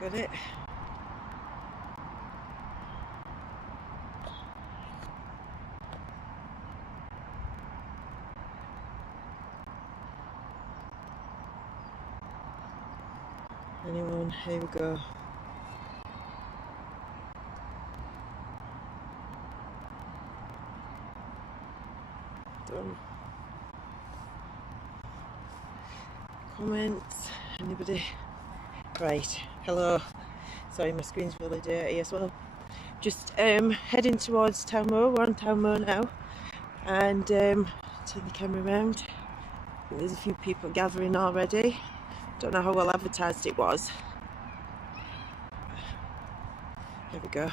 Got it. Anyone? Here we go. Done. Comments? Anybody? Right. Hello. Sorry, my screen's really dirty as well. Just heading towards Town Moor. We're on Town Moor now, and turn the camera around. There's a few people gathering already. Don't know how well advertised it was. There we go.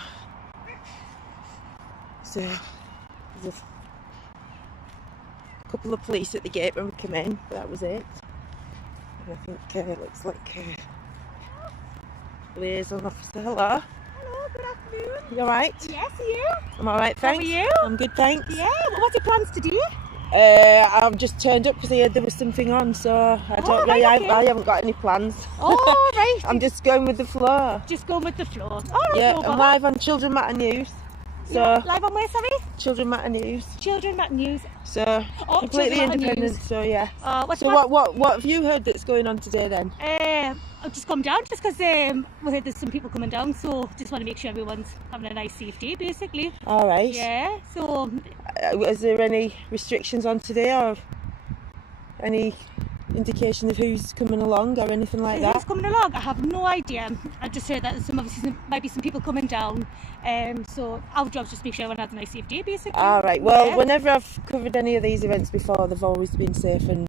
So there's a couple of police at the gate when we came in, but that was it. And I think it looks like liaison officer. Hello. Hello, good afternoon. You alright? Yes, are you? I'm alright, thanks. How are you? I'm good, thanks. Yeah, what's your plans today? I've just turned up because I heard there was something on, so I don't really, right, okay. I haven't got any plans. Oh, right. I'm just going with the flow. Just going with the flow. All right, Yeah, no I'm bother. live on Children Matter News. So Live on where, sorry? Children Matter News. Children Matter News. So completely Children Matter independent. News. So yeah. What's So what have you heard that's going on today then? I've just come down just because we heard there's some people coming down, so just want to make sure everyone's having a nice safe day, basically. All right. Yeah, so... Is there any restrictions on today, or any indication of who's coming along or anything like Who's that? coming along? I have no idea. I just heard that there's might be some people coming down. So our job's just make sure everyone has a nice safe day, basically. All right. Well, Yeah. whenever I've covered any of these events before, they've always been safe and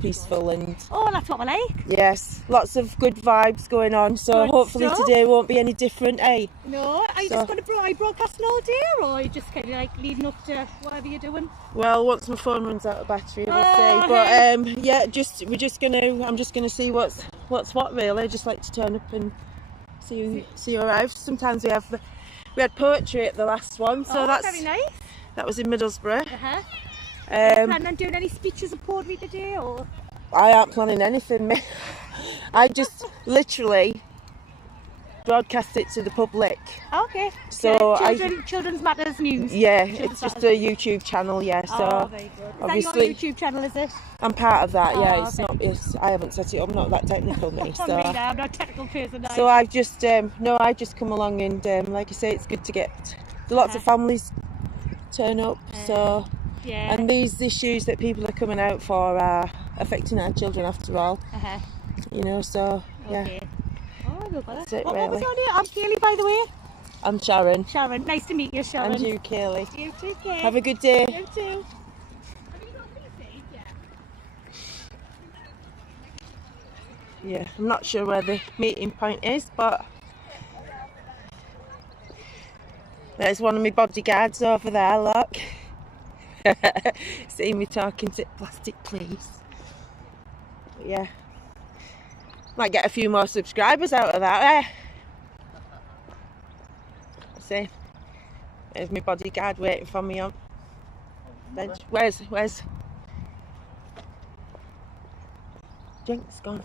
peaceful, and Oh, that's what we like. yes, lots of good vibes going on. So Good hopefully stuff. today won't be any different, eh? No, are you So- just going to broadcasting all day, or are you just kind of like leading up to whatever you're doing? Well, once my phone runs out of battery, we'll Oh, see. But yeah, I'm just gonna see what's what really. I just like to turn up and see who arrives. Sometimes we had poetry at the last one, so very nice. that was in Middlesbrough. Planning on doing any speeches of poetry today, or? I aren't planning anything, mate. I just literally broadcast it to the public. Okay. So Children's Matters News. Yeah, Children's it's just a Matters. YouTube channel, yeah. So Oh, very good. Is obviously that your YouTube channel, is it? I'm part of that, yeah. Oh, It's okay. not. I haven't set it up. I'm not that technical, me. I'm So. neither, I'm not a technical person. So I just I just come along and like I say, it's good to get lots of families turn up. So yeah. and these issues that people are coming out for are affecting our children after all. You know, so yeah. Okay. Oh, no bother. That's it, What was really. your name? I'm Kaylee, by the way. I'm Sharon. Sharon, nice to meet you, Sharon. And you, Kaylee. You take care. Have a good day. You too. Yeah, I'm not sure where the meeting point is, but there's one of my bodyguards over there, look. See me talking to plastic, please. But yeah, might get a few more subscribers out of that, eh? See, there's my bodyguard waiting for me on bench. Where's Jink's gone?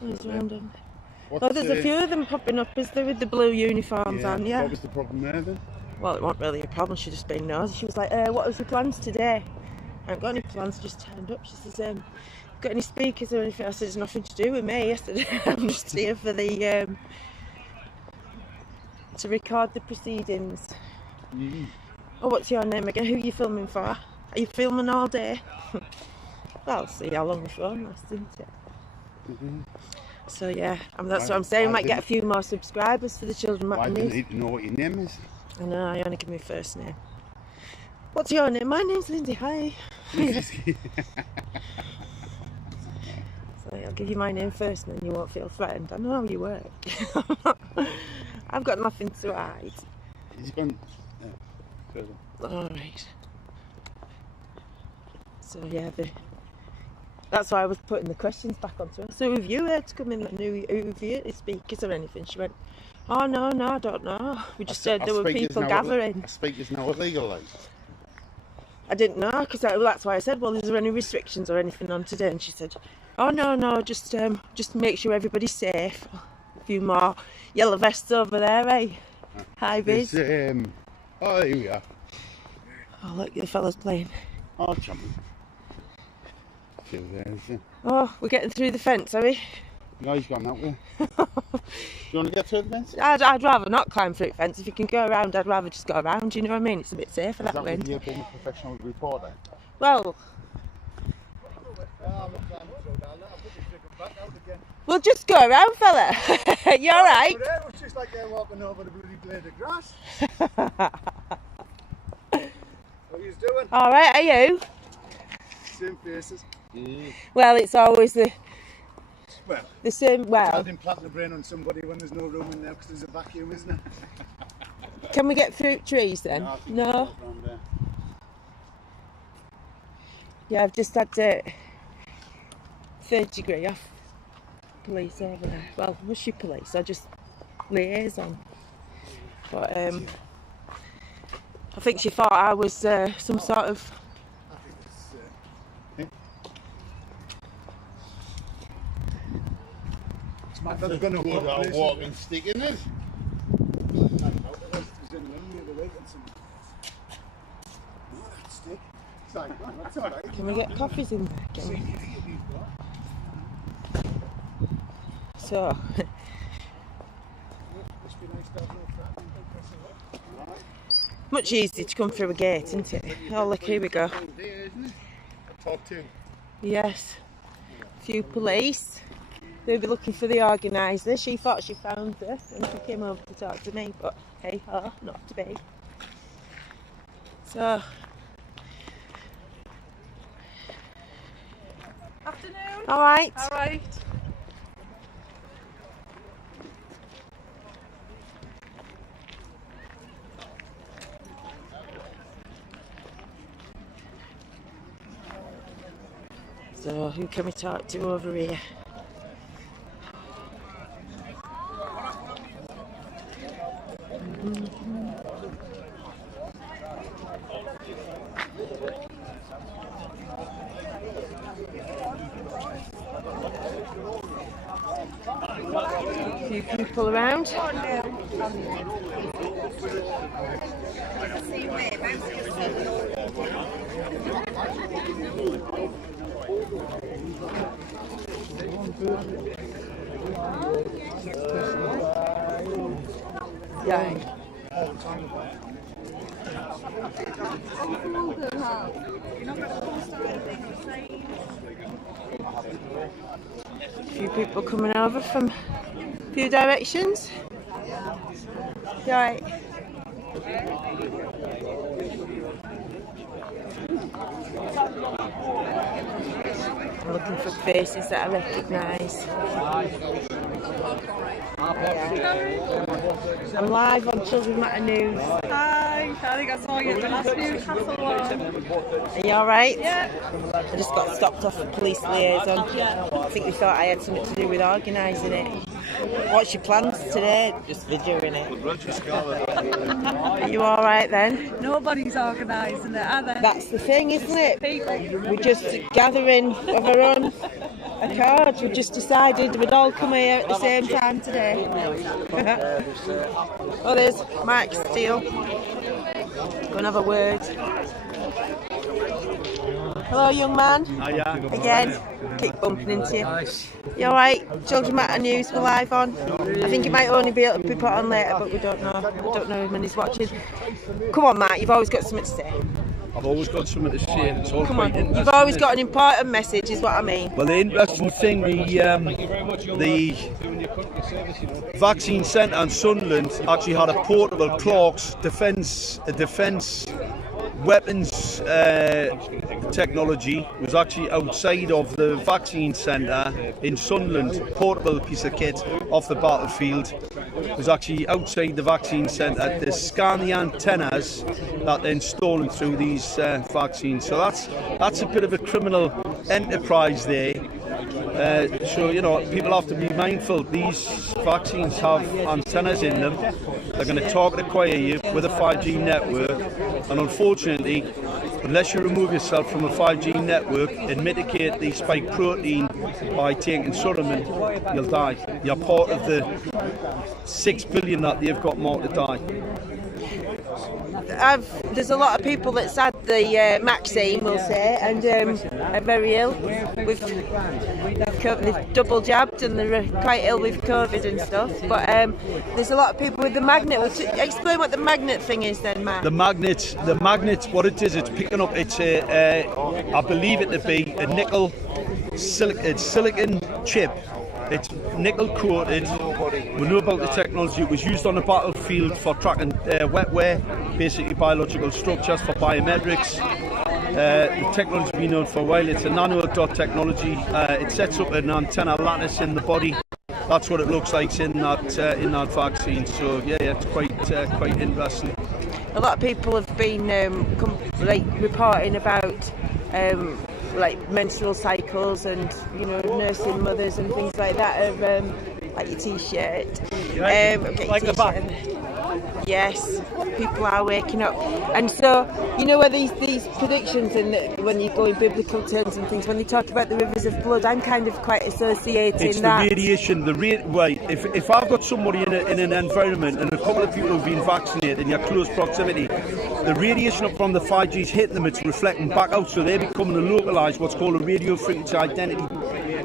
Where's Random? Oh, there's a few of them popping up, is there, with the blue uniforms on, yeah. What was the problem there then? Well, it wasn't really a problem, she just been nosy. She was like, what was your plans today? I haven't got any plans, just turned up. She says, got any speakers or anything? I said, it's nothing to do with me yesterday. I'm just here for the, to record the proceedings. Oh, what's your name again? Who are you filming for? Are you filming all day? Well, see how long the phone lasts, isn't it? So yeah, that's what I'm saying. Might get a few more subscribers for the Children Matter Why do you News. need to know what your name is? I know, I only give my first name. What's your name? My name's Lindsay, hi. So I'll give you my name first and then you won't feel threatened. I know how you work. I've got nothing to hide. He's gone further. Alright. So yeah, that's why I was putting the questions back onto her. So have you heard to come in and who have you heard speakers or anything? She went, oh no, I don't know. We just heard there were people gathering. Speakers now illegal, like. I didn't know, because that's why I said, well, is there any restrictions or anything on today? And she said, oh no, just make sure everybody's safe. few more yellow vests over there, eh? Hi, Biz. Oh, here we are. Oh, look, the fella's playing. Oh, champion. Oh, we're getting through the fence, are we? No, he's gone that way. Do you want to get through the fence? I'd rather not climb through the fence. If you can go around, I'd rather just go around, you know what I mean? It's a bit safer that way. You're being a professional reporter? Well, we'll just go around, fella. You alright? It was just like walking over the bloody blade of grass. What are you doing? Alright, are you? Same faces. Well, it's always the Well, same. Well, can't implant the brain on somebody when there's no room in there because there's a vacuum, isn't there? can we get fruit trees then? No? Yeah, I've just had third degree off police over there. Well, was she police or just liaison? But I think she thought I was some sort of. They're going to Good old walking stick in it. Can we get coffees in there? Can we? So. Much easier to come through a gate, isn't it? Oh, look, here we go. Top two. Yes. A few police. They'll be looking for the organiser. She thought she found her and she came over to talk to me, but hey ho, not to be. So. Afternoon. Alright. Alright. So, who can we talk to over here? A few people around. Yeah. A few people coming over from a few directions. You alright? I'm looking for faces that I recognise. I'm live on Children Matter News. Hi, I think I saw you at the last Newcastle one. Are you alright? Yeah. I just got stopped off at police liaison. I think they thought I had something to do with organising it. What's your plans today? Just videoing it. Are you alright then? Nobody's organising it, are they? That's the thing, isn't it? People. We're just gathering of our own accord. We just decided we'd all come here at the same time today. Oh, there's Mark Steele. Go and have a word. Hello, young man. Hiya. Again, keep bumping into you. You alright? Children Matter News, we're live on. I think it might only be able to be put on later, but we don't know. We don't know when he's watching. Come on, Mark, you've always got something to say. I've always got something to say, and it's all Come quite on, interesting. you've always got an important message, is what I mean. Well, the interesting thing, the vaccine centre in Sunderland actually had a portable Clark's defence weapons technology was actually outside of the vaccine centre in Sunderland. Portable piece of kit off the battlefield was actually outside the vaccine centre to scan the antennas that they're installing through these vaccines. So that's a bit of a criminal enterprise there. So, you know, people have to be mindful. These vaccines have antennas in them. They're going to target acquire you with a 5G network. And unfortunately, unless you remove yourself from a 5G network and mitigate the spike protein by taking supplement, you'll die. You're part of the 6 billion that they've got more to die. There's a lot of people that's had the vaccine, we'll say, and are very ill with they've double jabbed and they're quite ill with COVID and stuff. But there's a lot of people with the magnet. Explain what the magnet thing is, then, Matt. The magnet. What it is, it's picking up. It's I believe it to be a nickel silicon chip. It's nickel coated. We know about the technology. It was used on the battlefield for tracking wetware, basically biological structures for biometrics. The technology has been known for a while. It's a nanodot technology. It sets up an antenna lattice in the body. That's what it looks like in that vaccine. So yeah, it's quite interesting. A lot of people have been reporting about like menstrual cycles and, you know, nursing mothers and things like that. Like your t-shirt. Like the back. Yes, people are waking up, and so you know where these predictions and when you go in biblical terms and things, when they talk about the rivers of blood, I'm kind of quite associating it's that. It's the radiation. Right, if I've got somebody in an environment and a couple of people who've been vaccinated in your close proximity, the radiation from the 5G is hitting them. It's reflecting back out, so they're becoming a localized, what's called a radio frequency identity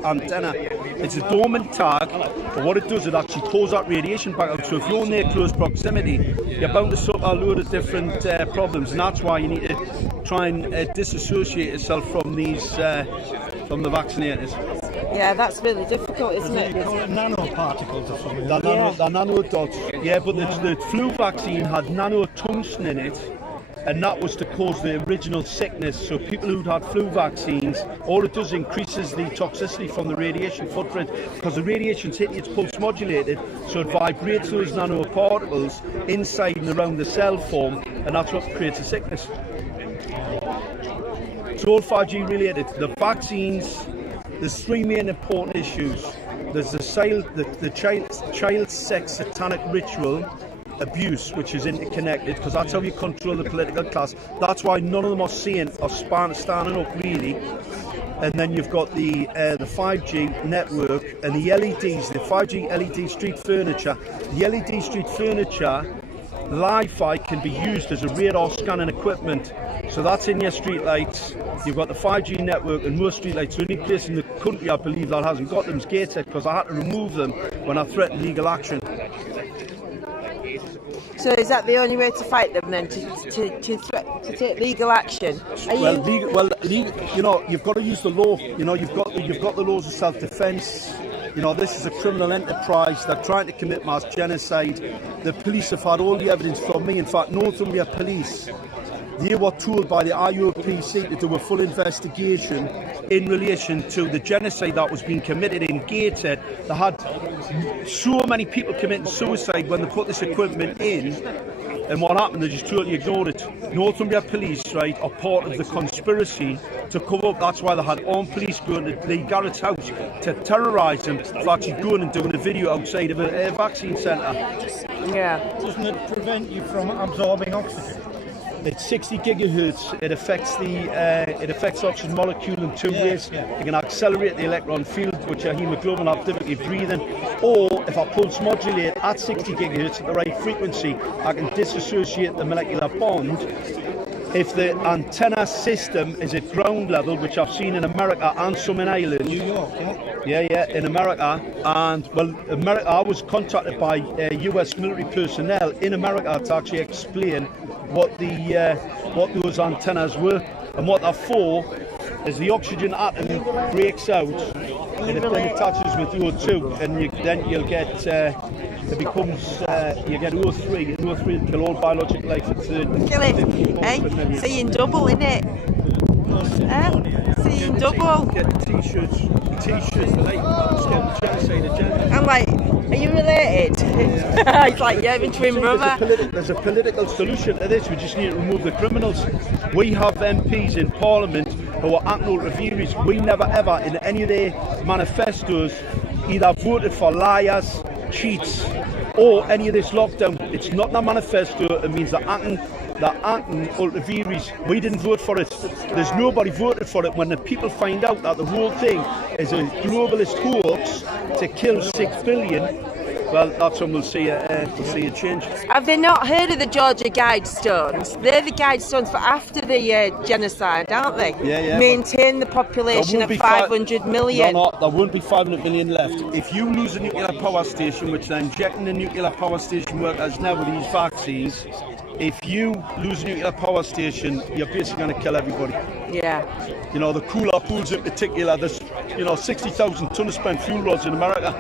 antenna. It's a dormant tag, but what it does, it actually pulls that radiation back out. So if you're in their close proximity, you're bound to suffer a load of different problems, and that's why you need to try and disassociate yourself from these from the vaccinators. Yeah, that's really difficult, isn't it? They call it nanoparticles or something. The nanodots. Yeah, but the flu vaccine had nanotungsten in it, and that was to cause the original sickness. So people who'd had flu vaccines, all it does increases the toxicity from the radiation footprint, because the radiation's hitting, it's pulse modulated, so it vibrates those nanoparticles inside and around the cell form, and that's what creates the sickness. It's all 5G related. The vaccines, there's three main important issues. There's the child sex satanic ritual abuse, which is interconnected, because that's how you control the political class. That's why none of them are standing up really. And then you've got the 5G network and the LEDs, the 5G LED street furniture. The LED street furniture, Li-Fi, can be used as a radar scanning equipment. So that's in your street lights. You've got the 5G network, and most street lights. The only place in the country, I believe, that hasn't got them is Gateshead, because I had to remove them when I threatened legal action. So is that the only way to fight them then, to take legal action? You know, you've got to use the law. You know, you've got the laws of self-defence. You know, this is a criminal enterprise. They're trying to commit mass genocide. The police have had all the evidence from me. In fact, Northumbria Police, they were told by the IOPC to do a full investigation in relation to the genocide that was being committed in Gateshead. They had so many people committing suicide when they put this equipment in, and what happened, they just totally ignored it. Northumbria Police, right, are part of the conspiracy to cover up. That's why they had armed police going to Lee Garrett's house to terrorise him for actually going and doing a video outside of a vaccine centre. Yeah. Doesn't it prevent you from absorbing oxygen? It's 60 gigahertz. It affects oxygen molecule in two ways. Yeah. It can accelerate the electron field, which your hemoglobin have difficulty breathing. Or if I pulse modulate at 60 gigahertz at the right frequency, I can disassociate the molecular bond. If the antenna system is at ground level, which I've seen in America and some in Ireland. New York, yeah? Yeah, in America. And, well, America, I was contacted by US military personnel in America to actually explain what those antennas were. And what they're for is the oxygen atom breaks out and it then attaches with O2, and then you'll get it becomes you get O3, and O3 will kill all biological life at 30. Kill it, eh? Seeing double, innit? Seeing double. Get the t-shirts, the light, stop the genocide agenda. I'm like, are you related? He's like, yeah, I'm a twin brother. There's a political solution to this. We just need to remove the criminals. We have MPs in Parliament who are acting ultra-vires. We never ever in any of their manifestos either voted for liars, cheats, or any of this lockdown. It's not in the manifesto. It means they're acting ultra-vires. We didn't vote for it. There's nobody voted for it. When the people find out that the whole thing is a globalist hoax to kill 6 billion, well, that's when we'll see a change. Have they not heard of the Georgia Guidestones? They're the guidestones for after the genocide, aren't they? Yeah. Maintain the population of 500 million. No, there won't be 500 million left. If you lose a nuclear power station, which they're injecting the nuclear power station workers now with these vaccines, if you lose a nuclear power station, you're basically going to kill everybody. Yeah. You know, the cooler pools in particular, there's, 60,000 tonnes of spent fuel rods in America.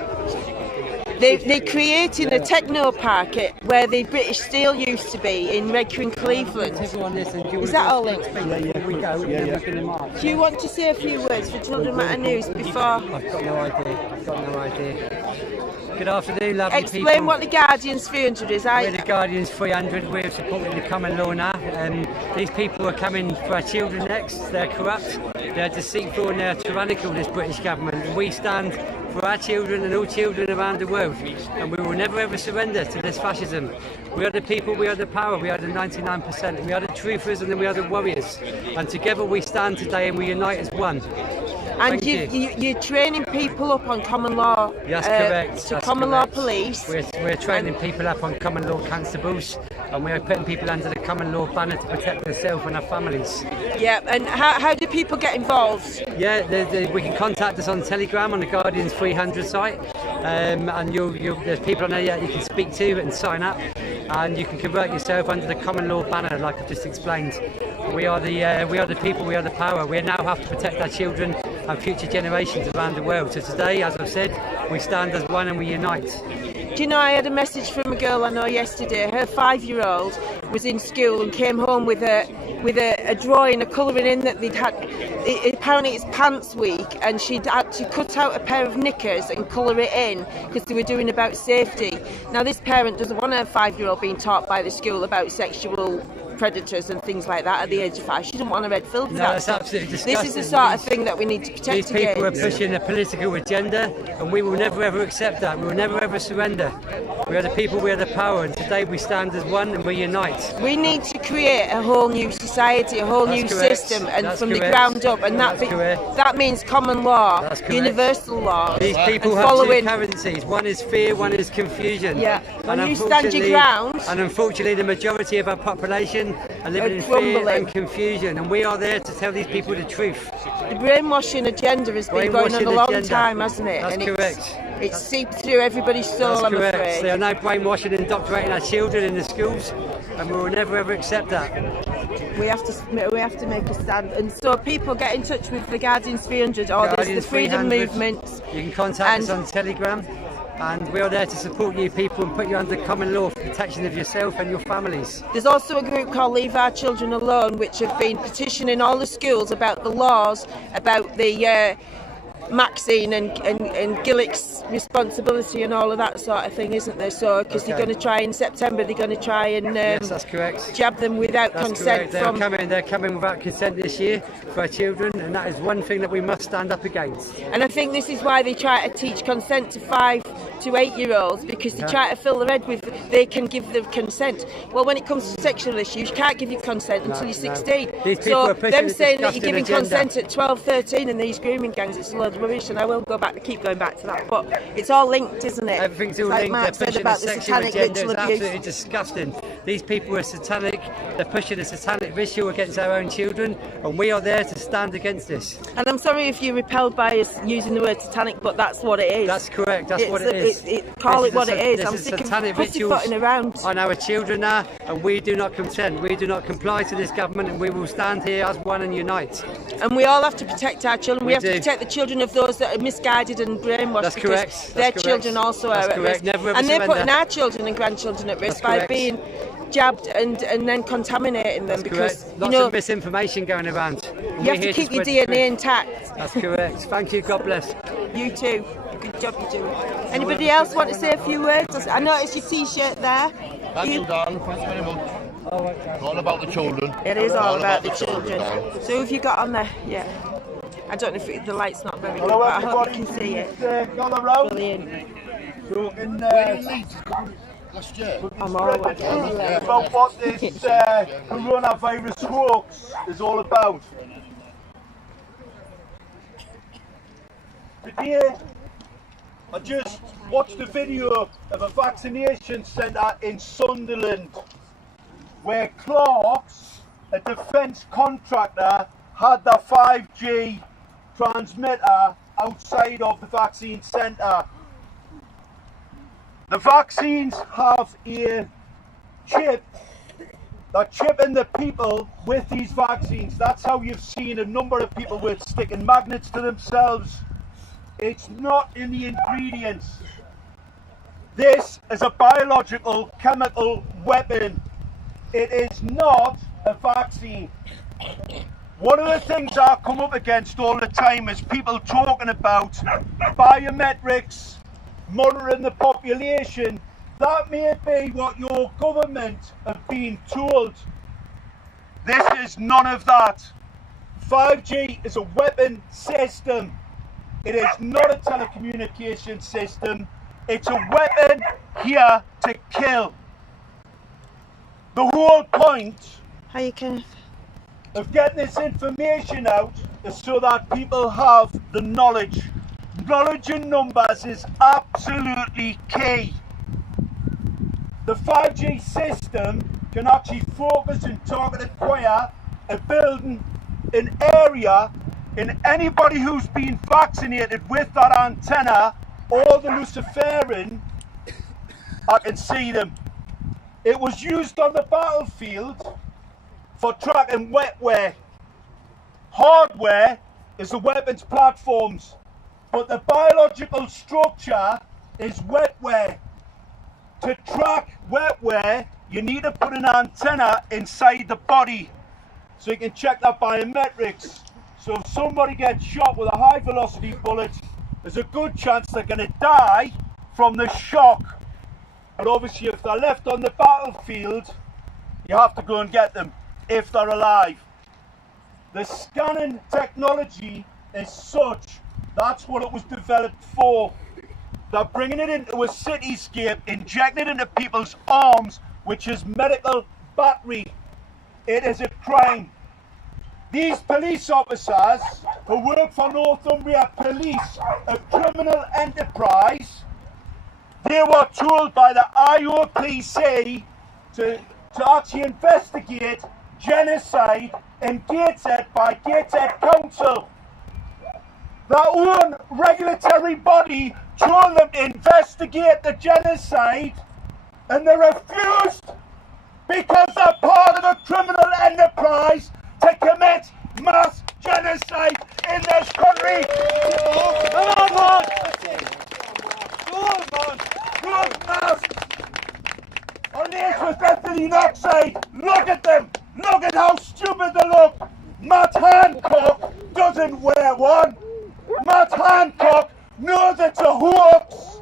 They're creating a techno park where the British Steel used to be in Redcar, Cleveland. Is that all linked? Yeah. Do you want to say a few words for Children Matter News before? I've got no idea. Good afternoon, lovely people. Explain what the Guardians 300 is. We're the Guardians 300. We're supporting the common law now. These people are coming for our children next. They're corrupt, they're deceitful, and they're tyrannical, this British government. And we stand for our children and all children around the world, and we will never ever surrender to this fascism. We are the people, we are the power, we are the 99%, we are the truthers and we are the warriors. And together we stand today and we unite as one. And you're training people up on common law. That's correct. So common law police. We're training people up on common law constables, and we're putting people under the common law banner to protect themselves and our families. Yeah, and how do people get involved? Yeah, we can contact us on Telegram on the Guardians 300 site, and there's people on there that you can speak to and sign up, and you can convert yourself under the common law banner, like I've just explained. We are the people, we are the power. We now have to protect our children and future generations around the world. So today, as I've said, we stand as one and we unite. Do you know, I had a message from a girl I know yesterday. Her 5-year-old was in school and came home with a drawing, a colouring in that they'd had. Apparently it's pants week, and she'd had to cut out a pair of knickers and colour it in because they were doing about safety. Now this parent doesn't want her 5-year-old being taught by the school about sexual predators and things like that at the age of 5. She doesn't want her head filled with that. That's absolutely disgusting. This is the sort of thing that we need to protect These people against. are pushing a political agenda, and we will never ever accept that. We will never ever surrender. We are the people, we are the power, and today we stand as one and we unite. We need to create a whole new society, a whole new system, and from the ground up, and that means common law, universal law. These people have two currencies. One is fear, one is confusion. Yeah. And you stand your ground. And unfortunately, the majority of our population are living in fear and confusion, and we are there to tell these people the truth. The brainwashing agenda has been going on a long time, hasn't it? That's correct. It's seeped through everybody's soul, I'm afraid. They are now brainwashing and indoctrinating our children in the schools, and we will never ever accept that. We have to make a stand, and so people get in touch with the Guardians 300 or the Freedom 300. Movement. You can contact us on Telegram, and we are there to support you people and put you under common law for protection of yourself and your families. There's also a group called Leave Our Children Alone, which have been petitioning all the schools about the laws, about the Maxine and Gillick's responsibility and all of that sort of thing, isn't there? So, because they're going to try in September, they're going to try and yes, that's correct. Jab them without consent. They're coming without consent this year for our children, and that is one thing that we must stand up against. And I think this is why they try to teach consent to 5 to 8-year-olds, because they try to fill their head with they can give the consent. Well, when it comes to sexual issues, you can't give your consent until you're 16. So them saying that you're giving consent at 12, 13 in these grooming gangs, it's a load of rubbish, and I will keep going back to that. But it's all linked, isn't it? Everything's all like linked. Mark They're said pushing about a the sexual satanic agenda. ritual It's abuse. absolutely disgusting. These people are satanic. They're pushing a satanic ritual against our own children, and we are there to stand against this. And I'm sorry if you're repelled by us using the word satanic, but that's what it is. That's correct. That's what it is. Call it what it is. I'm This is sick satanic of rituals pussyfooting around. on our children now, and we do not consent. We do not comply to this government, and we will stand here as one and unite. And we all have to protect our children. We have do. to protect the children of those that are misguided and brainwashed. That's because correct. their That's children correct. also That's are at correct. risk. Never ever And they're surrender. putting our children and grandchildren at risk That's by correct. being jabbed and then contaminating them. That's because correct. Lots of misinformation going around. you have to keep your DNA intact. That's correct. Thank you. God bless. You too. Good job you do. Anybody else want to say a few words? I noticed your T-shirt there. Thank you, darling. Thanks very much. It's all about the children. It is all about the children. children. So have you got on there? Yeah. I don't know if the light's not very good, but I hope you can see it. Brilliant. So in Last year. I'm all right. about what this coronavirus hoax is all about. Today, I just watched a video of a vaccination centre in Sunderland where Clark's, a defence contractor, had the 5G transmitter outside of the vaccine centre. The vaccines have a chip, that chipping the people with these vaccines. That's how you've seen a number of people with sticking magnets to themselves. It's not in the ingredients. This is a biological chemical weapon. It is not a vaccine. One of the things I come up against all the time is people talking about biometrics, monitoring the population. That may be what your government have been told. This is none of that. 5G is a weapon system. It is not a telecommunication system. It's a weapon here to kill. The whole point Hiya, Kenneth. of getting this information out is so that people have the knowledge. Knowledge in numbers is absolutely key. The 5G system can actually focus and target acquire a building, an area, and anybody who's been vaccinated with that antenna or the luciferin, I can see them. It was used on the battlefield for tracking wetware. Hardware is the weapons platforms, but the biological structure is wetware. To track wetware, you need to put an antenna inside the body so you can check that biometrics. So if somebody gets shot with a high velocity bullet, there's a good chance they're going to die from the shock. But obviously if they're left on the battlefield, you have to go and get them if they're alive. The scanning technology is such, that's what it was developed for. They're bringing it into a cityscape, injecting it into people's arms, which is medical battery. It is a crime. These police officers who work for Northumbria Police, a criminal enterprise, they were told by the IOPC to actually investigate genocide in Gateshead by Gateshead Council. Their own regulatory body told them to investigate the genocide, and they refused because they're part of a criminal enterprise to commit mass genocide in this country. Come on, man! Good mass! On this with ethylene oxide, look at them! Look at how stupid they look! Matt Hancock doesn't wear one! Matt Hancock knows it's a hoax!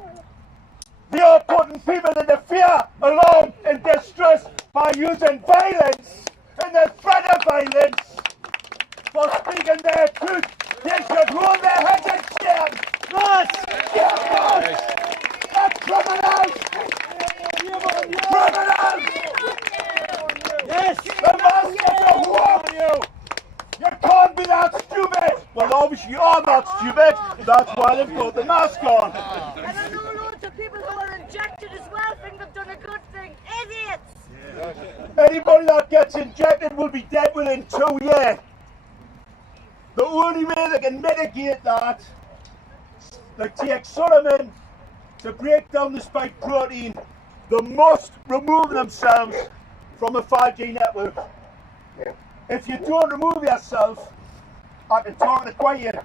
They are putting people into fear, alarm and distress by using violence and the threat of violence for speaking their truth. They should hold their heads in shame! Yes! Yes! They're criminals! Criminals! Yes! The mask is a hoax! You can't be that stupid! Well, obviously you are not stupid. That's why they've put the mask on. And I know loads of people who are injected as well think they've done a good thing. Idiots! Anybody that gets injected will be dead within 2 years. The only way they can mitigate that, they take Solomon to break down the spike protein. They must remove themselves from a 5G network. If you don't remove yourself, I can talk to quiet.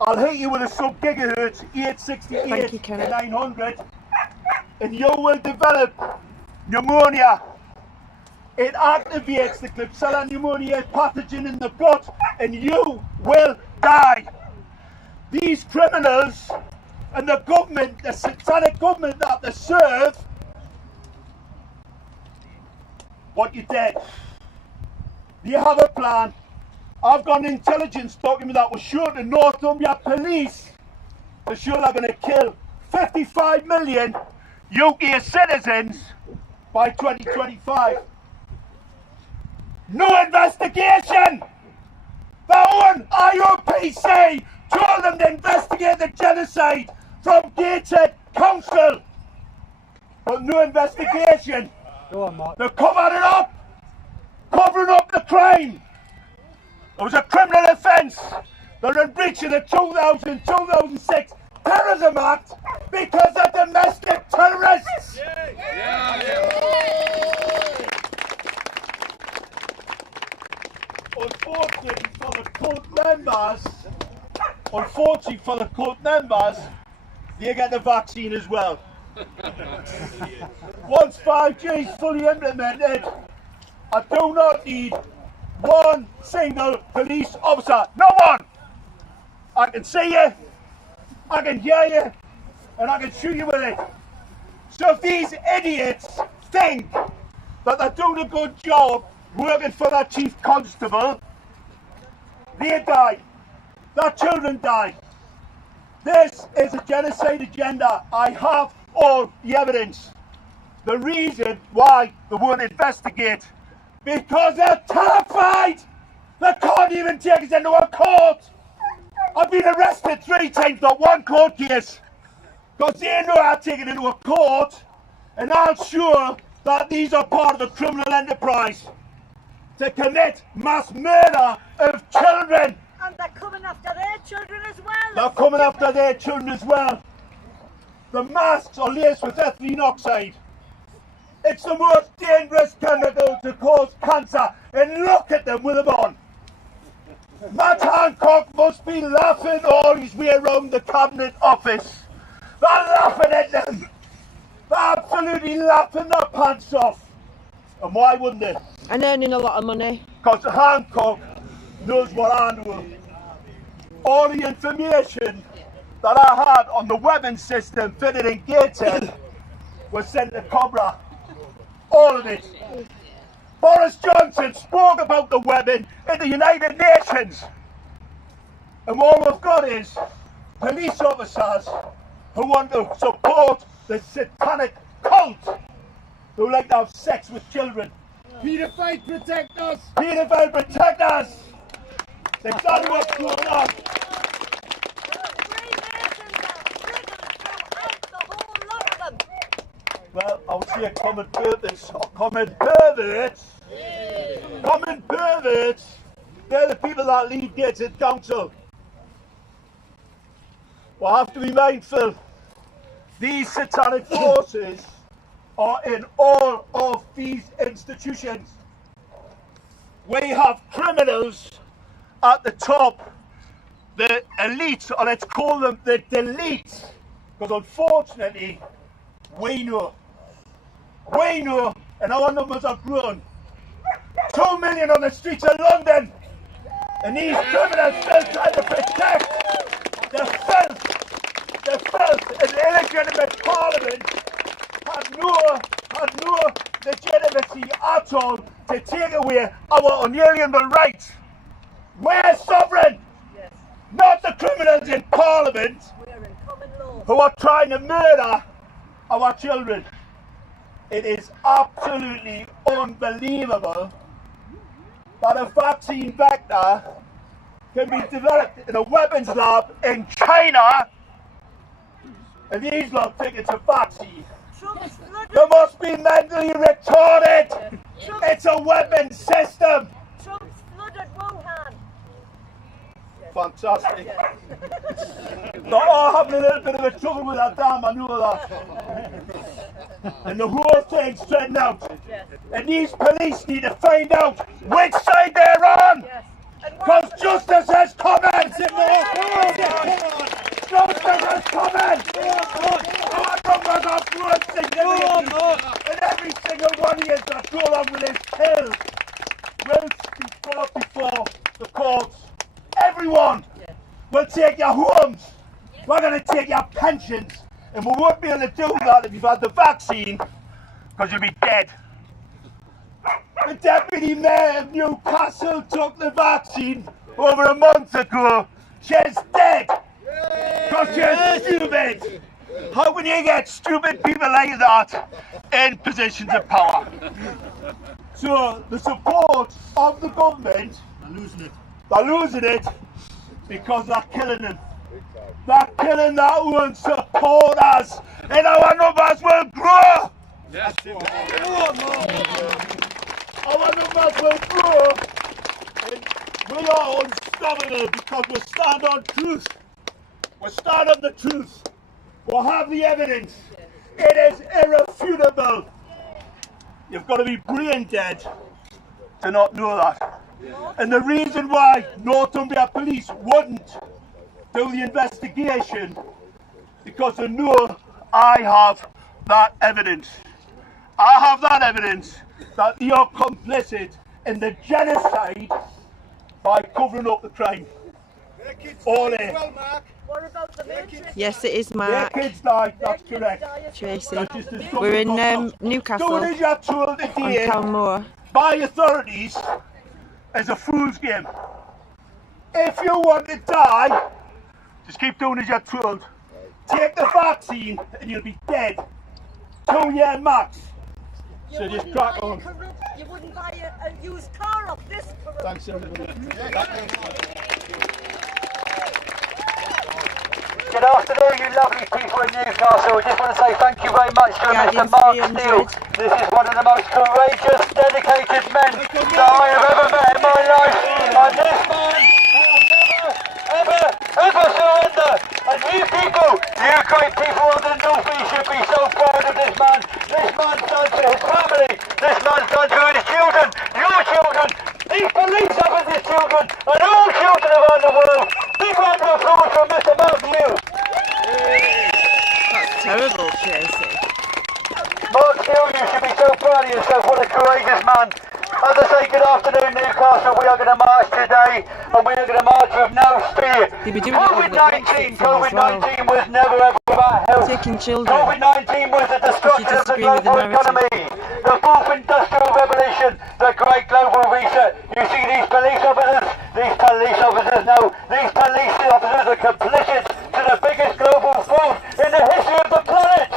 I'll hit you with a sub-gigahertz 868 to 900 and you will develop pneumonia. It activates the Klebsiella pneumoniae pathogen in the gut and you will die. These criminals and the government, the satanic government that they serve, but you did. Do you have a plan? I've got an intelligence document that was sure the Northumbria police are sure they're going to kill 55 million UK citizens by 2025. No investigation! Their own IOPC told them to investigate the genocide from Gateshead Council. But no investigation. Go on, Mark. They covered it up, covering up the crime. It was a criminal offence. They're in breach of the 2000-2006 Terrorism Act because of domestic terrorists. Unfortunately for the cult members, they get the vaccine as well. Once 5G is fully implemented, I do not need one single police officer. No one! I can see you, I can hear you, and I can shoot you with it. So if these idiots think that they're doing a good job working for their chief constable, they die. Their children die. This is a genocide agenda. I have all the evidence. The reason why they won't investigate, because they're terrified. They can't even take us into a court. I've been arrested 3 times, not one court case, because they know I'll take it into a court, and I'm sure that these are part of the criminal enterprise to commit mass murder of children. And they're coming after their children as well. They're coming after their children as well. The masks are laced with ethylene oxide. It's the most dangerous chemical to cause cancer, and look at them with them on. Matt Hancock must be laughing all his way around the Cabinet Office. They're laughing at them. They're absolutely laughing their pants off. And why wouldn't they? And earning a lot of money. Because Hancock knows what I know. All the information that I had on the weapons system fitted in Gateshead was sent to Cobra. All of it. Boris Johnson spoke about the weapon in the United Nations. And all we've got is police officers who want to support the satanic cult, who like to have sex with children. Paedophile protect us! Paedophile protect us! That's exactly what's going on. Well, I would say common perverts, common perverts, they're the people that lead Gateshead Council. We'll have to be mindful, these satanic forces are in all of these institutions. We have criminals at the top, the elite, or let's call them the deletes, because unfortunately, we know, and our numbers have grown. 2 million on the streets of London, and these criminals still trying to protect the filth, and the illegitimate parliament had no legitimacy at all to take away our unalienable rights. We're sovereign, not the criminals in parliament who are trying to murder our children. It is absolutely unbelievable that a vaccine vector can be developed in a weapons lab in China, and these lot think it's a vaccine. They must be mentally retarded. It's a weapons system. Trump's flooded Wuhan. Fantastic. They're all having a little bit of a trouble with that damn, I know that. And the whole thing's straightened out. And these police need to find out which side they're on. Because justice has come in. Justice has come in. Our numbers are growing significantly. And every single one of you that go along with this kill will be brought before the courts. Everyone will take your homes. We're going to take your pensions. And we won't be able to do that if you've had the vaccine, because you'll be dead. The Deputy Mayor of Newcastle took the vaccine over a month ago. She's dead. Because she's stupid. How can you get stupid people like that in positions of power? So the support of the government, they're losing it because they're killing them. They're killing their own supporters, and our numbers will grow. Yes. Our numbers will grow, and we are unstoppable because we stand on truth. We stand on the truth. We have the evidence. It is irrefutable. You've got to be brain dead to not know that. And the reason why Northumbria Police wouldn't do the investigation, because they know I have that evidence. I have that evidence that they are complicit in the genocide by covering up the crime. All in. What about the Matrix? Yes, it is Their Mark. kids died, that's correct. Tracy. That's just as some We're in people- Newcastle Doing as you're told on today Calmore. by authorities is a fool's game. If you want to die, just keep doing as you're told. Take the vaccine and you'll be dead. 2 year max. So just crack on. You wouldn't buy a used car off this corrupt. Thanks everybody. Good afternoon, you lovely people in Newcastle. I just want to say thank you very much to Mr. Mark Steele. This is one of the most courageous, dedicated men that I have ever met in my life. And this man will never surrender. And you people, you great people of the North East should be so proud of this man. This man's done to his family. This man's done to his children, your children, these police officers' children, and all children around the world. Big round of applause for Mr. Mark Steele. That's terrible, Tracy. Mark Steele, you should be so proud of yourself. What a courageous man. As I say, good afternoon, Newcastle. We are going to march today, and we are going to march with no fear. They'll be doing it over the Brexit thing as well. COVID-19 was never ever about health. Taking children. COVID-19 was the destruction of the disagree with the global narrative. economy. The fourth industrial revolution, the great global reset. You see these police officers? These police officers know. These police officers are complicit to the biggest global fraud in the history of the planet.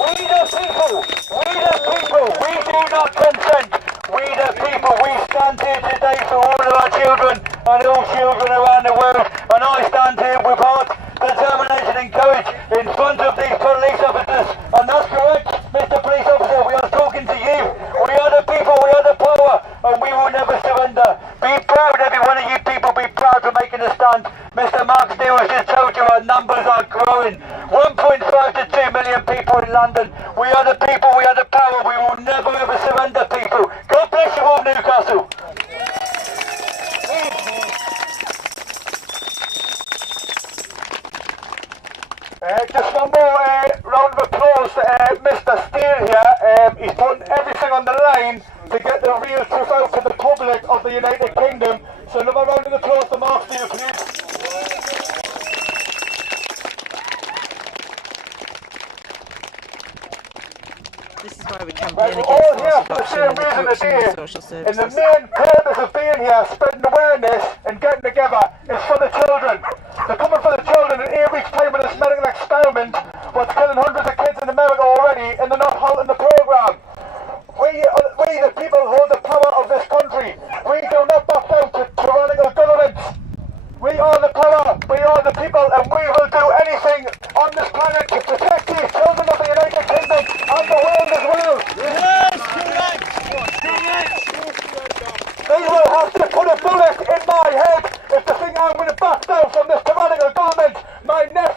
We the people, we do not consent. We the people, we stand here today for all of our children and all children around the world. And I stand here with heart, determination and courage in front of these police officers. And that's correct, Mr. Police Officer, we are talking to you. We are the people, we are the power, and we will never surrender. Be proud, every one of you people, be proud for making a stand. Mr. Mark Steele has just told you our numbers are growing. 1.5 to 2 million people in London. We are the people, we are the power, we will never ever surrender, people. God bless you all, Newcastle. Just one more round of applause to Mr. Steele here. He's putting everything on the line to get the real truth out to the public of the United Kingdom. So another round of applause to Mark Steele, please. This is why we campaign We're against all here false for the adoption same and the reason corruption today. of social And the services. main purpose of being here, spreading awareness and getting together, is for the children. They're coming for the children, and here we're playing with this medical experiment what's killing hundreds of kids in America already, and they're not halting the program. We the people hold the power of this country. We do not back down to tyrannical governments. We are the power, we are the people, and we will do anything on this planet to protect these children of the United Kingdom and the world as well. Yes, correct. They will have to put a bullet in my head if they think I'm going to back down from this tyrannical government. My nephew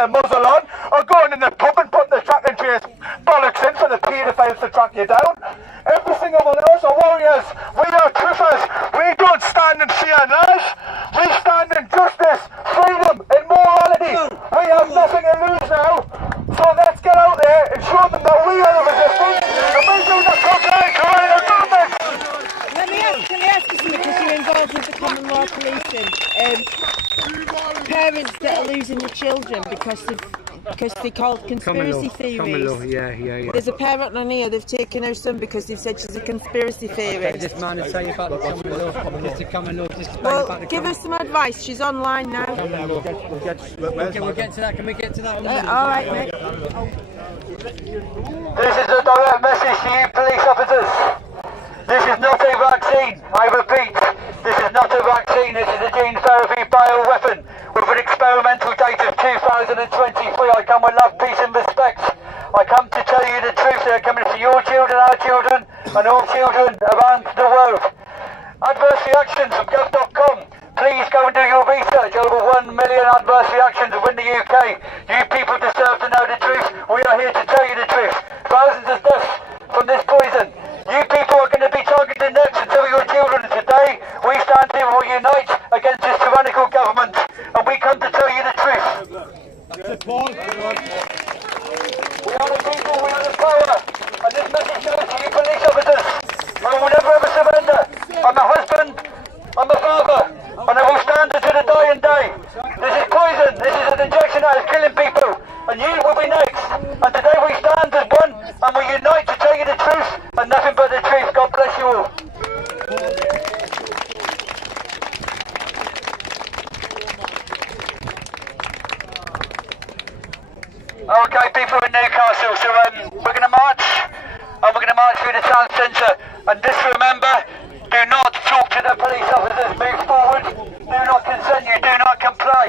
their muzzle on, or going in the pub and putting the tracking trace bollocks in for the paedophiles to track you down. Every single one of us are warriors. We are truthers. We don't stand in fear and lies. We stand in justice, freedom and morality. We have nothing to lose now. So let's get out there and show them that we are the resistance and we do not cooperate to any of the government. Can I ask you something, because you're involved with the common law policing? Parents that are losing their children because they're called conspiracy theories. Common law, yeah. There's a parent on here, they've taken her son because they've said she's a conspiracy theorist. This man will tell you about the common law. Just the common law. Just explain Well, about the give us some advice. She's online now. We'll get to that. Can we get to that? Alright, mate. This is a direct message to you police officers. This is not a vaccine, I repeat. This is not a vaccine, this is a gene therapy bioweapon with an experimental date of 2023. I come with love, peace and respect. I come to tell you the truth. They're coming for your children, our children and all children around the world. Adverse reactions from gov.com. Please go and do your research. Over 1 million adverse reactions within the UK. You people deserve to know the truth. We are here to tell you the truth. Thousands of deaths from this poison. You people are going to be targeted next until your children. Today, we stand here and we unite against this tyrannical government. And we come to tell you the truth. We are the people, we are the power. And this message goes to you police officers. I will never ever surrender. I'm a husband, I'm a father, and I will stand until the dying day. This is poison, this is an injection that is killing people. And you will be next. And today we stand as one and we unite to tell you the truth and nothing but the truth. God bless you all. Okay, people in Newcastle, so we're going to march, and we're going to march through the town centre. And just remember, do not talk to the police officers, move forward, do not consent, you do not comply.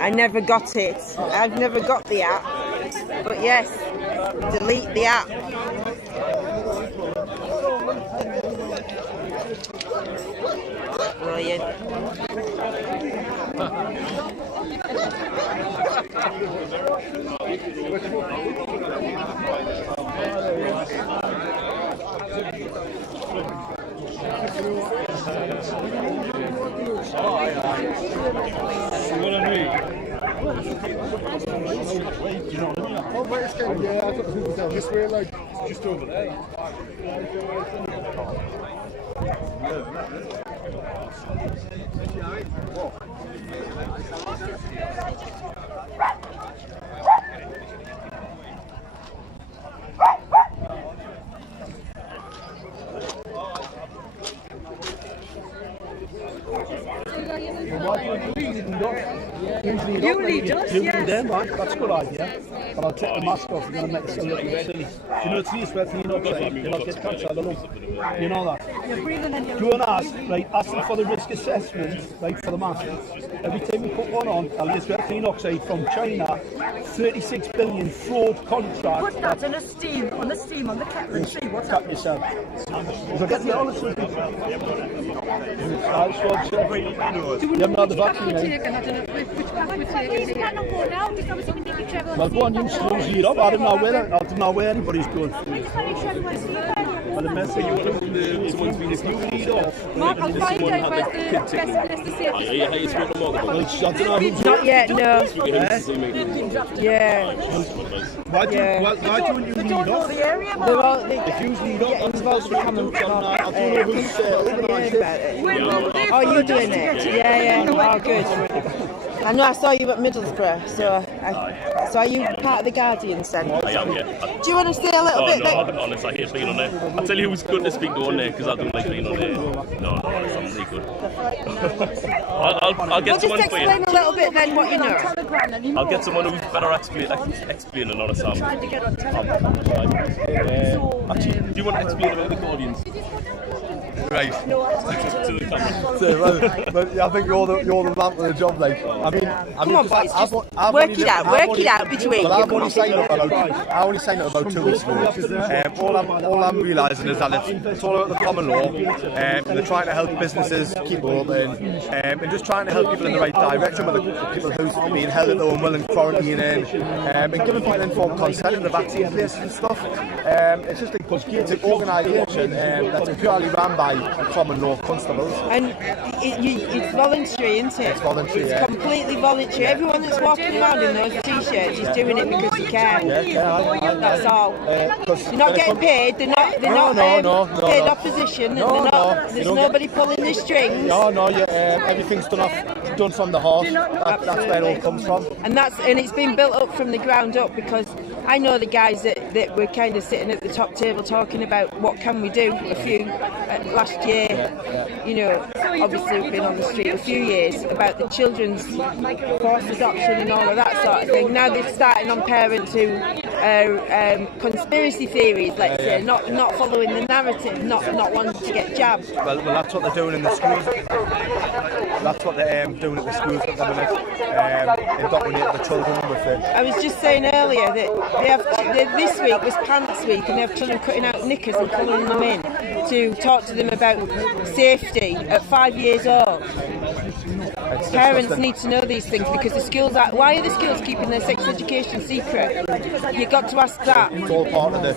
I never got it. I've never got the app. But yes, delete the app. Brilliant. Oh, but it's kind of, yeah, I thought the people down this way, like, just over there. You lead us, yes. Them, right? That's a good idea. But I'll take the mask off, you're going to make it a little bit silly. You know, it's least worth cleaning up, right? You'll not get cancer, I don't know. You know that? Go and ask, right, ask them for the risk assessment, right, for the mask. Every time you put one on, I'll get clean oxide from China, 36 billion fraud contract. Put that in a steam, on the kettle and see what's Cut yourself. So get the honest with you. I'll swab yourself. You haven't had the vaccine, eh? Well, go on, use it up. I don't know where anybody's going through. Well, the message you want to someone's been if you lead off. Mark, I'll find out where's the best place to see it. How you spoke about it? Well, I don't know who's Not yet, no. Yeah. Why do you lead off? If you lead off, involved with common law. I don't know who's organised it. Oh, you're doing it? Yeah. Oh, good. I know I saw you at Middlesbrough, so are you part of the Guardians then? I am, yeah. Do you want to say a little bit? No, I haven't, honest. I hate being on there. I'll tell you who's good to speak to on there, because I don't like being on there. No, honest, I'm really good. I'll get someone just for you. explain a little bit then what you know. I'll get someone who's better explaining, honest. I Actually, do you want to explain about the audience? Right. To the camera. So, I think you're the man for the job, like. Come on, boys, just work it out between you. Well, I've only signed up about 2 weeks ago. All I'm realising is that it's all about the common law. They're trying to help businesses keep open, and just trying to help people in the right direction with the people who's being held at home and quarantining, and giving people informed consent in the vaccine place and stuff. It's just it's an organisation that's purely run by common law constables. And it's voluntary, isn't it? It's voluntary, It's completely voluntary. Everyone that's walking around in those t-shirts is doing it because they can. That's all. They're not getting paid. They're not paid opposition. There's nobody pulling the strings. Everything's done from the heart. That's where it all comes from. And it's been built up from the ground up, because I know the guys that were kind of sitting at the top table talking about what can we do. A few last year, you know, obviously we've been on the street a few years about the children's forced adoption and all of that sort of thing. Now they're starting on parents who are conspiracy theories, let's say, not following the narrative, not wanting to get jabbed. Well, that's what they're doing in the schools. That's what they're doing at the schools at the minute. Indoctrinate the children with it. I was just saying earlier that this week was Pants Week, and they have children cutting out knickers and colouring them in to talk to them about safety at 5 years old. Parents need to know these things, because the schools why are the schools keeping their sex education secret? You've got to ask that. It's all part of the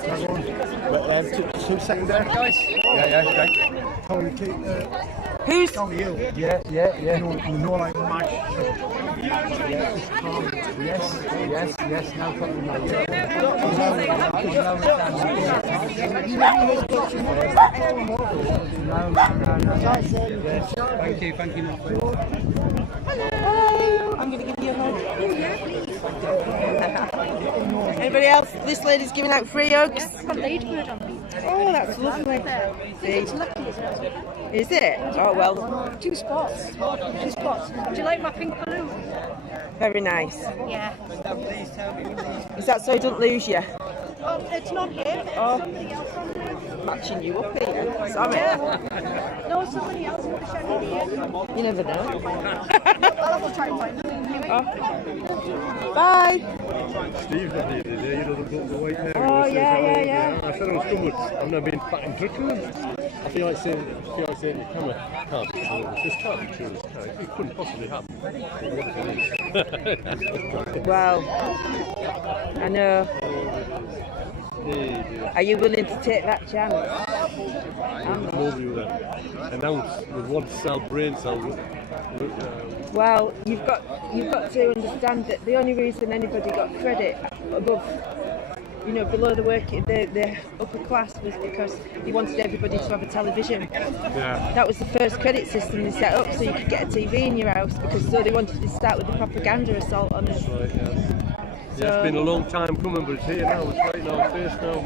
2 seconds there, guys. Yeah. Who's? You. Yeah. You know, like Max. Yes, no problem. Thank you. Hello. I'm going to give you a hug. Anybody else? This lady's giving out free hugs. Oh, that's lovely. It's lucky as well. Is it? Oh well. 2 spots. 2 spots. Do you like my pink balloon? Very nice. Yeah. Is that so I don't lose you? Oh, it's not here. Oh, matching you up here. Sorry. No, somebody else would have shown me. You never know. I'll try and find them. Anyway. Bye. Steve's not here today, you know, the white hair. Oh, yeah. I said I was coming, I've never been back in touch with him. I feel like saying to the camera, can't be true, this can't be true, it couldn't possibly happen. Well, I know. Are you willing to take that chance? Nobody would announce with 1 cell brain cell. Well, you've got to understand that the only reason anybody got credit above, you know, below the upper class was because he wanted everybody to have a television. Yeah. That was the first credit system they set up, so you could get a TV in your house, because so they wanted to start with the propaganda assault on us. Right, yeah. Yeah, it's been a long time coming, but it's here now. It's right in our face now.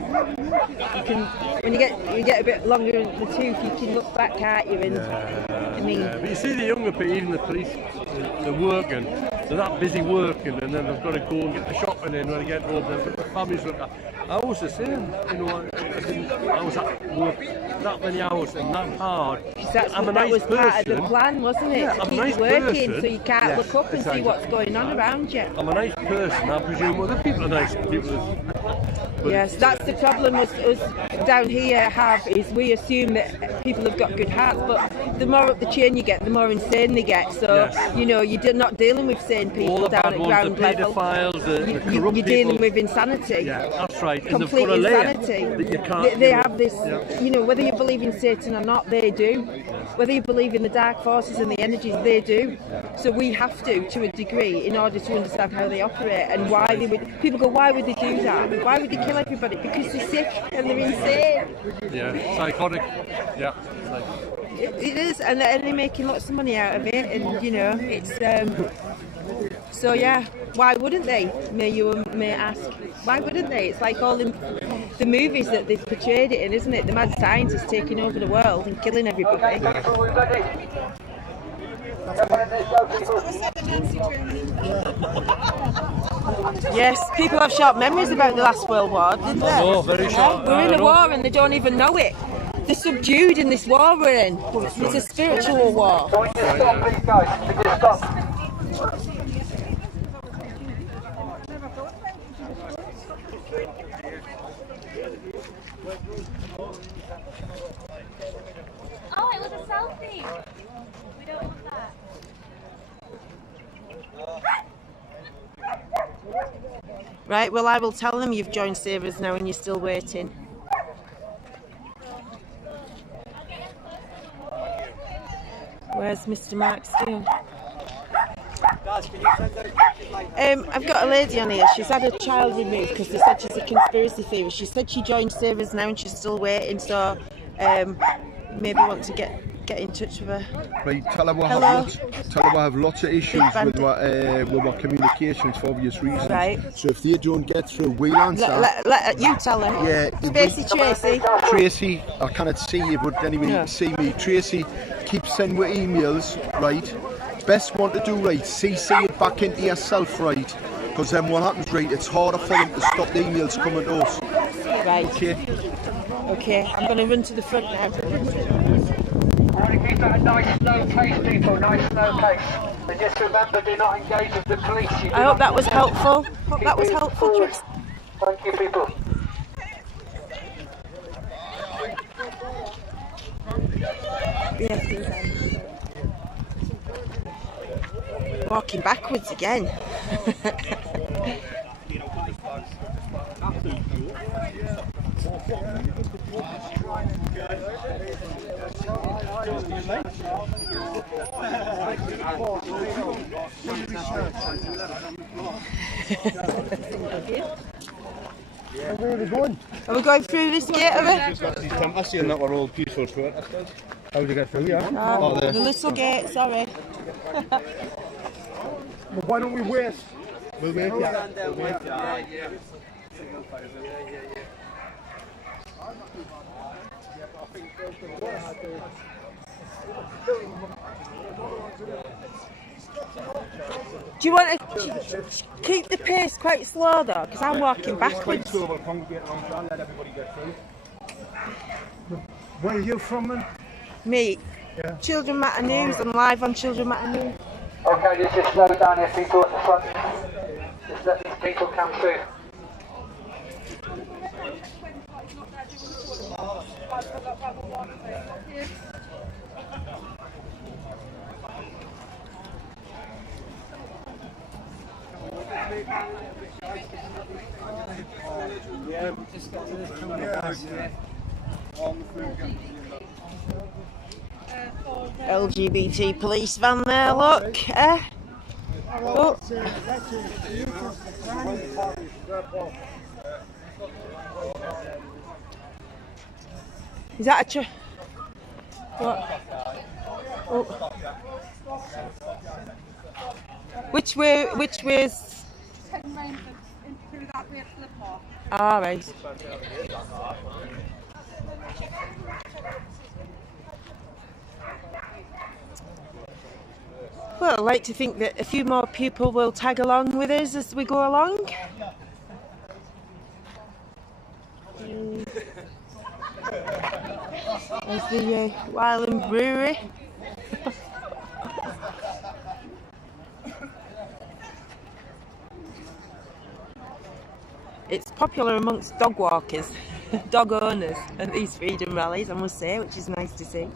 You can, when you get a bit longer in the tooth, you can look back, can't you? And I mean, but you see the younger people, even the police, they're working. They're that busy working, and then they've got to go and get the shopping in when they get home. The families look at. I was the same, you know. I was at work that many hours and that hard. That was part of the plan, wasn't it? Yeah, to I'm keep a nice working, person. so you can't look up and see what's going on around you. I'm a nice person. I presume other people are nice people. Yes, that's the problem us down here have, is we assume that people have got good hearts, but the more up the chain you get, the more insane they get. So, you know, you're not dealing with sane people down at ground level. You're dealing with insanity. Yeah, that's right. Complete insanity. They have this, you know, whether you believe in Satan or not, they do. Whether you believe in the dark forces and the energies, they do. So we have to a degree, in order to understand how they operate and why they would. People go, why would they do that? Why would they kill everybody? Because they're sick and they're insane. Yeah, psychotic. Yeah. It is, and they're making lots of money out of it, and you know, it's so yeah. Why wouldn't they? May ask. Why wouldn't they? It's like all the movies that they've portrayed it in, isn't it? The mad scientists taking over the world and killing everybody. Yes, people have sharp memories about the last World War, didn't they? No, very sharp. We're in a war and they don't even know it. They're subdued in this war we're in. It's a spiritual war. Can we just stop, please, guys? Can we just stop? Oh, it was a selfie. We don't want that. Right, well, I will tell them you've joined Savers now and you're still waiting. Where's Mr. Mark Steele? I've got a lady on here. She's had a child removed because they said she's a conspiracy theorist. She said she joined Savers now and she's still waiting, so maybe want to get in touch with her. Right, tell her I have lots of issues with my communications for obvious reasons. Right. So if they don't get through, we'll answer. Let you tell her. Yeah. Spacey Tracy. Tracy, I cannot see you, but anyway, you can see me. Tracy, keep sending me emails, right? Best one to do, right? CC it back into yourself, right? Because then what happens, right? It's harder for them to stop the emails coming to us. Right. Okay. Okay, I'm going to run to the front now. Keep that a nice slow pace, people, nice slow pace. And just remember, do not engage with the police. I hope that was helpful. Hope that was helpful, Chris. Thank you, people. Yes, walking backwards again. Where are we going? Are we going through this gate of it? I see that we're all peaceful protesters. How would you get through here? The little gate, sorry. Well, why don't we wait? We'll wait. Do you want to keep the pace quite slow though? Because I'm walking backwards. Where are you from, then? Me? Yeah. Children Matter News. I'm live on Children Matter News. Okay, just slow down here, people at the front. Just let these people come through. LGBT police van there, look. Oh. Is that a what? Oh. Which way is... Ah, right. Well, I'd like to think that a few more people will tag along with us as we go along. There's the Wylam Brewery. It's popular amongst dog walkers, dog owners and these freedom rallies, I must say, which is nice to see.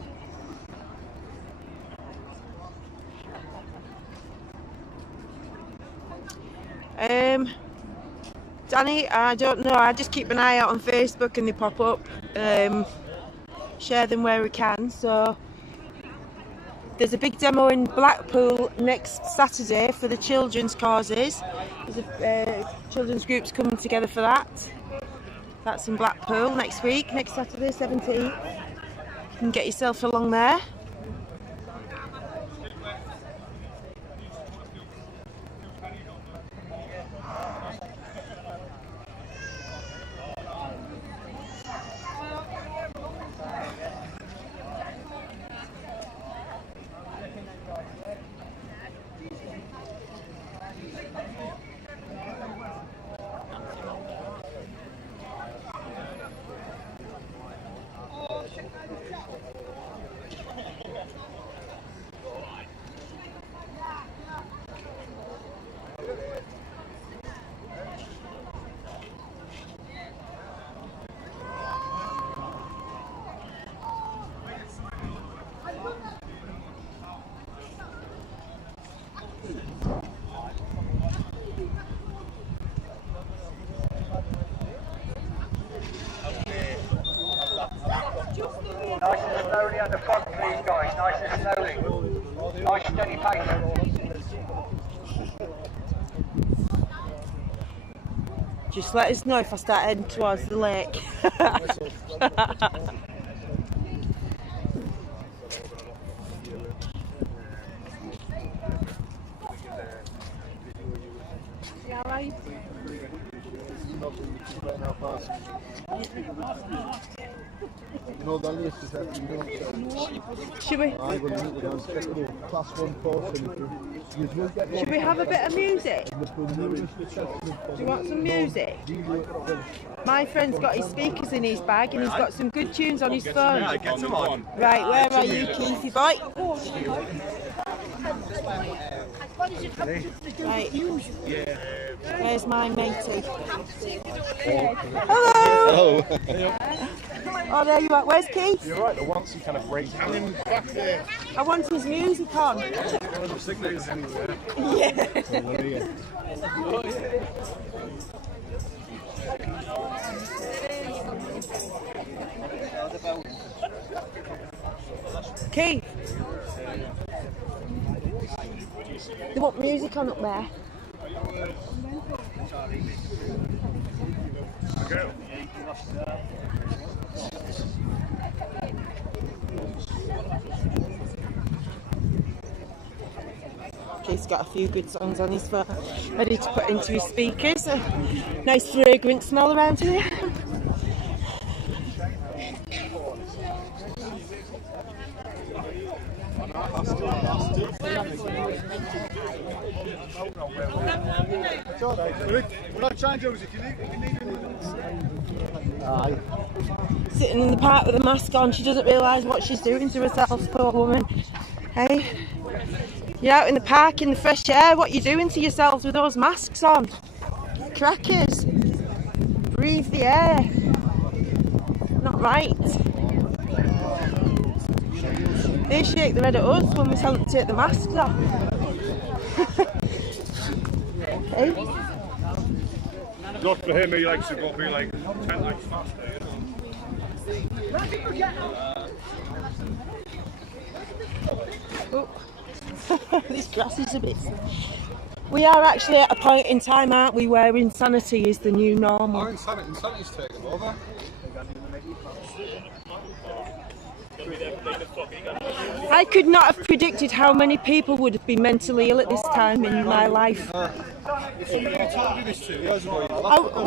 Danny, I don't know, I just keep an eye out on Facebook and they pop up. Share them where we can. So there's a big demo in Blackpool next Saturday for the children's causes. There's children's groups coming together for that. That's in Blackpool next week, next Saturday, 17th. You can get yourself along there. at the front, please, guys. Nice and slowly. Nice steady pace. Just let us know if I start heading towards the lake. No, the list is actually not. Should we? I'm going to meet with class 1 course. Should we have a bit of music? Do you want some music? My friend's got his speakers in his bag and he's got some good tunes on his phone. Yeah, get them on. Right, where are you, Keithy boy? Right. Where's my matey? Hello! Oh, there you are. Where's Keith? You're right, the ones you kind of break down. I want his music on. Yeah. Keith. They want music on up there. Keith's got a few good songs on his phone, ready to put into his speakers. A nice fragrant smell around here. Sitting in the park with a mask on, she doesn't realise what she's doing to herself, poor woman. Hey, you're out in the park in the fresh air, what are you doing to yourselves with those masks on? Crackers, breathe the air. Not right. They shake their head at us when we tell them to take the masks off. Hey. Not for him, he likes to go be like 10 times faster, you know. Oh. This grass is a bit... We are actually at a point in time, aren't we, where insanity is the new normal. Oh, insanity's taken over. I could not have predicted how many people would have been mentally ill at this time in my life. I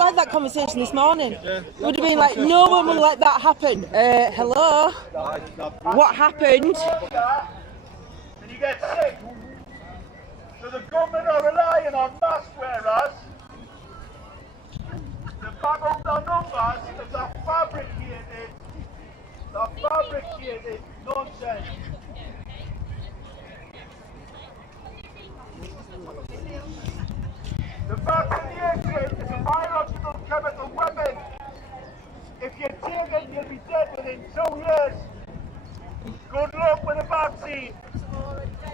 had that conversation this morning. It would have been like, no one will let that happen. Hello? What happened? Did you get sick? So the government are relying on mask wearers to back up their numbers because they're fabricated nonsense. The vaccination is a biological chemical weapon. If you take it, you'll be dead within 2 years. Good luck with the vaccine.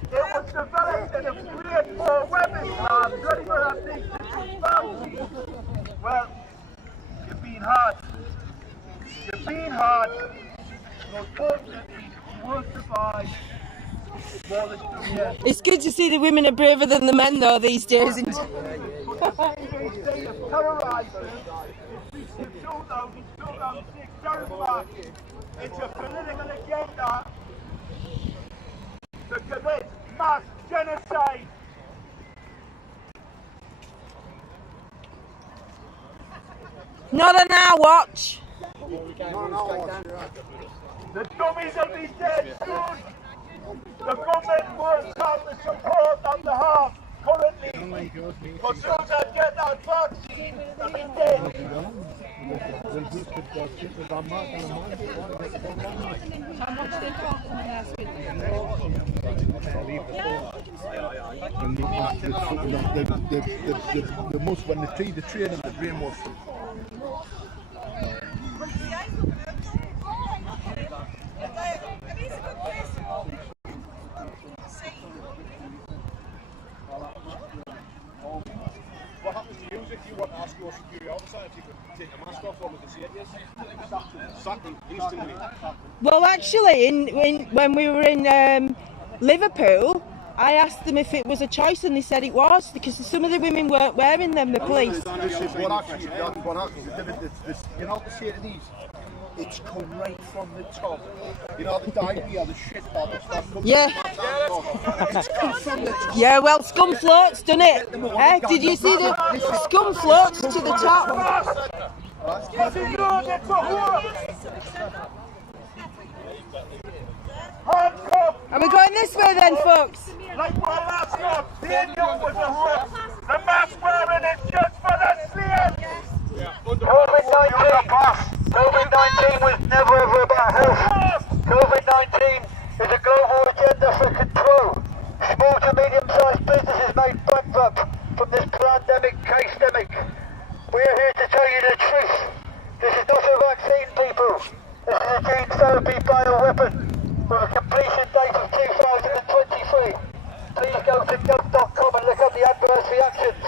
It was developed in a grade 4 weapons lab, ready for that thing to vaccine. Well, you've been hard. You've been hard. Unfortunately, you won't survive more than 2 years. It's good to see the women are braver than the men though these days. It's a political agenda to commit mass genocide. Not on our watch. The dummies will be dead soon. The government won't have the support on the half currently. But soon as I get that vaccine, they'll be dead. The most when the train and the brainwash. What happens to you if you want to ask your security officer if you could take a mask off or with the Well, actually, when we were in Liverpool, I asked them if it was a choice, and they said it was, because some of the women weren't wearing them, the police. This is what actually, what happens. You know, the say to these, it's come right from the top. You know, the diarrhea, the shit that stuff comes it's come from the top. Yeah, well, scum floats, doesn't it? Did you see the scum floats to the top? Are we going this way then, folks? Like my last job, the Indian was a whore. The mask wearing is just for the slaves. COVID-19 was never ever about health. COVID-19 is a global agenda for control. Small to medium-sized businesses made bankrupt from this pandemic case-demic. We are here to tell you the truth. This is not a vaccine, people. This is a gene therapy bioweapon with a completion date of 2023. Please go to gov.com and look up the adverse reactions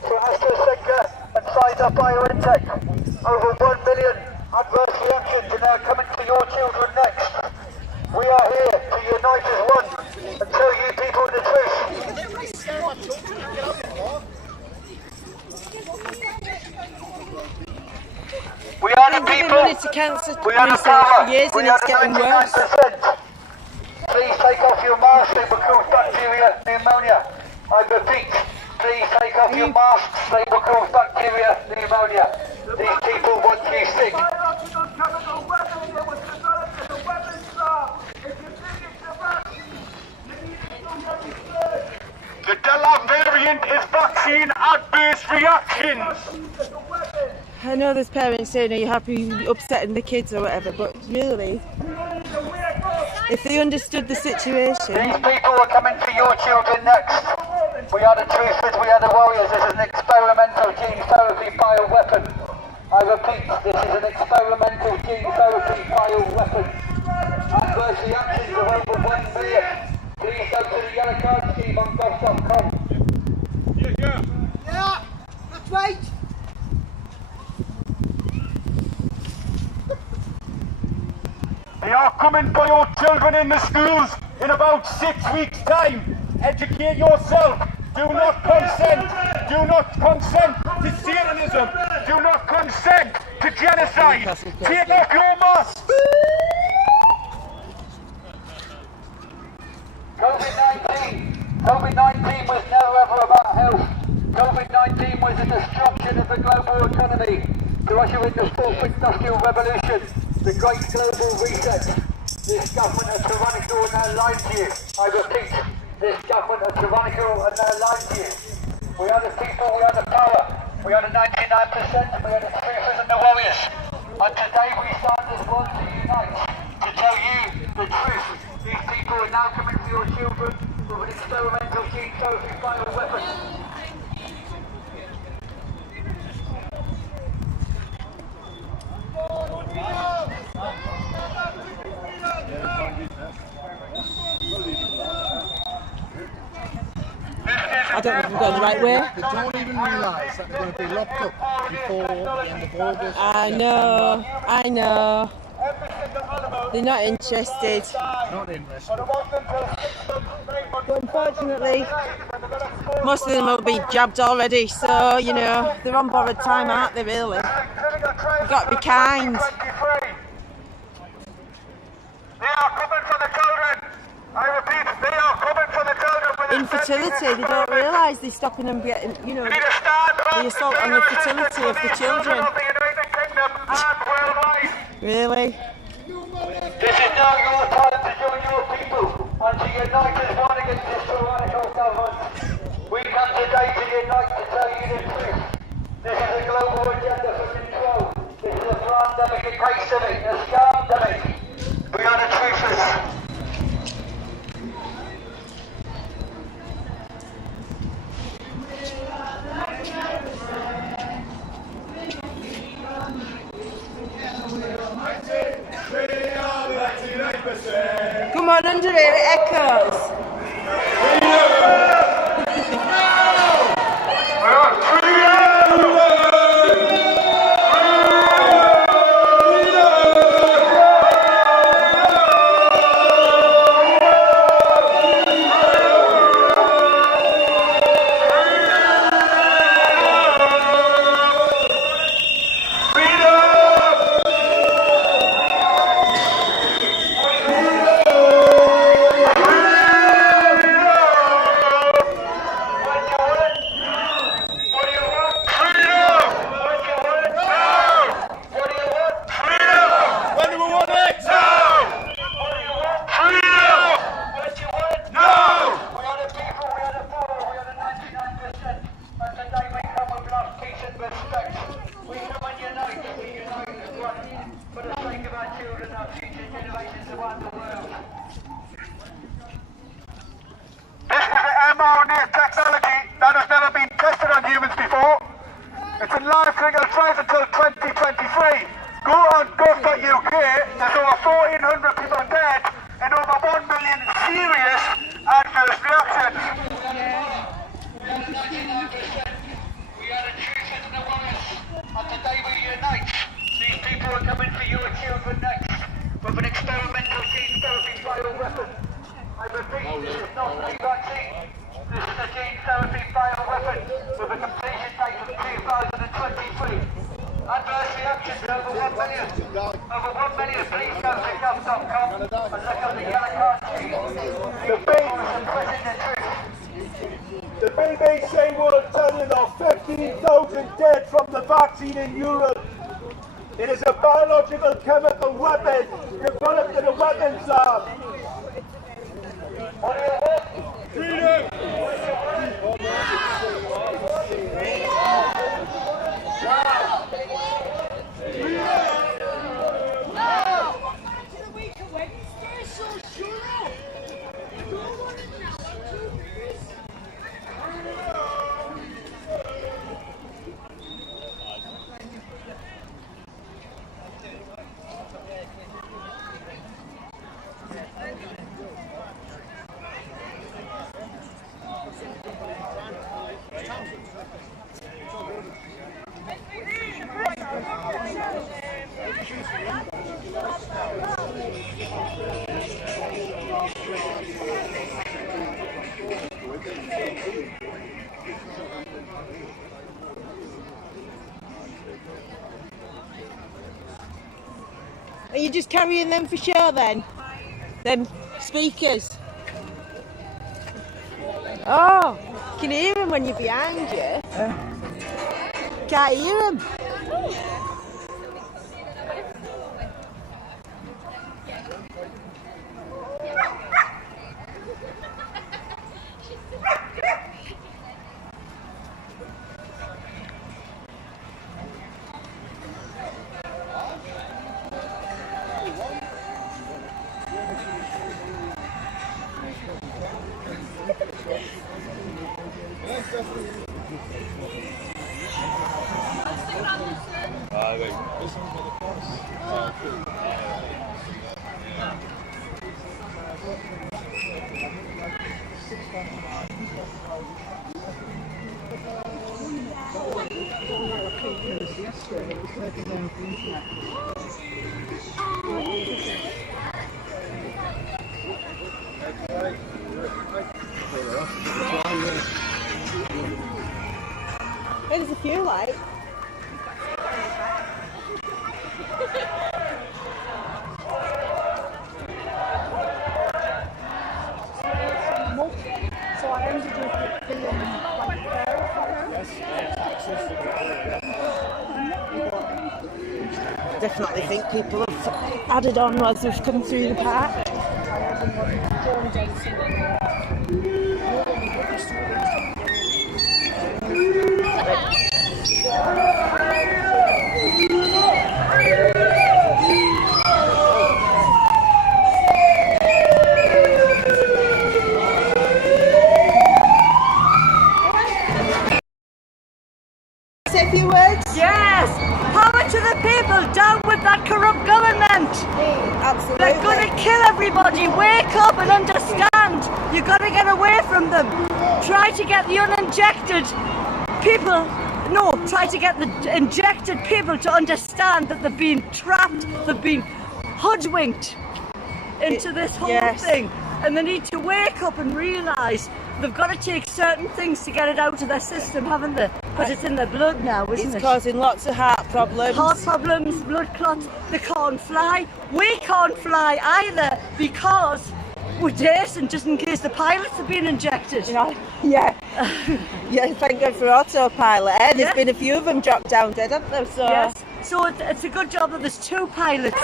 for AstraZeneca and Pfizer-BioNTech. Over 1 million adverse reactions are now coming for your children next. We are here to unite as one and tell you people the truth. We are the people. Money to cancer We are the research power. for years, We and are it's the getting worse. 99%. Please take off your mask. They will cause bacteria pneumonia. I repeat, please take off your masks. They will cause bacteria pneumonia. These people want you sick. The Delta variant is vaccine adverse reactions. I know there's parents saying, are you happy upsetting the kids or whatever, but really, if they understood the situation... These people are coming for your children next. We are the truthers, we are the warriors. This is an experimental gene therapy bioweapon. I repeat, this is an experimental gene therapy bioweapon. Adverse reactions of over 1 million. Please go to the yellow card scheme on gov.com. Yeah, that's right. They are coming for your children in the schools in about 6 weeks' time. Educate yourself. Do not consent. Do not consent to Satanism. Do not consent to genocide. Take off your mask. COVID-19 was never ever about health. COVID-19 was a destruction of the global economy to usher in the fourth industrial revolution, the great global reset. This government are tyrannical and they're lying to you. I repeat, this government are tyrannical and they're lying to you. We are the people, we are the power. We are the 99%, we are the truthers and the warriors. And today we stand as one to unite, to tell you the truth. These people are now coming for your children with an experimental gene therapy bioweapon. I don't know if I'm going the right way. They don't even realise that they're going to be locked up before the end of August. I know. They're not interested. Not interested. But unfortunately, most of them will be jabbed already, so, you know, they're on borrowed time, aren't they, really? You've got to be kind. They are coming for the children. I repeat, they are coming for the children. Infertility, they don't realise they're stopping them getting, you know, the assault on the fertility of the children. Really? This is now your time to join your people and to unite as one against this tyrannical government. We come today to unite to tell you the truth. This is a global agenda for control. This is a pandemic, a case-demic, a scam-demic. We are the truthers. Come on, under here, it echoes. This is an mRNA technology that has never been tested on humans before. It's in live clinical trials until 2023. Go on gov.uk, there's over 1,400 people dead and over 1 million serious adverse reactions. We are achieving awareness on the day we unite. These people are coming for your children next with an experimental gene therapy bioweapon. I repeat, this is not a vaccine. This is a gene therapy bioweapon with a completion date of 2023. Adverse reactions over 1 million. Over 1 million. Please go to gov.com and look at the yellow card sheet. The bill is suppressing the truth. The BBC will tell you there are 15,000 dead from the vaccine in Europe. It is a biological chemical weapon developed in a weapons lab. What do you want? Freedom! Are you just carrying them for show then? Them speakers? Oh, you can hear them when you're behind you. Can't hear them. There's a few like. So I ended up being like Definitely think people have added on as we've come through the park. Say a few words? Yes! Power to the people, down with that corrupt government! Absolutely. They're going to kill everybody, wake up and understand! You've got to get away from them! Try to get the uninjected people, try to get the injected people to understand that they've been trapped, they've been hoodwinked into this whole thing. And they need to wake up and realise they've got to take certain things to get it out of their system, haven't they? Because it's in their blood now, isn't it? It's causing lots of heart problems. Heart problems, blood clots, they can't fly. We can't fly either because we're decent, just in case the pilots have been injected. Yeah, thank God for autopilot. There's been a few of them dropped down dead, haven't there? So. Yes. So it's a good job that there's two pilots.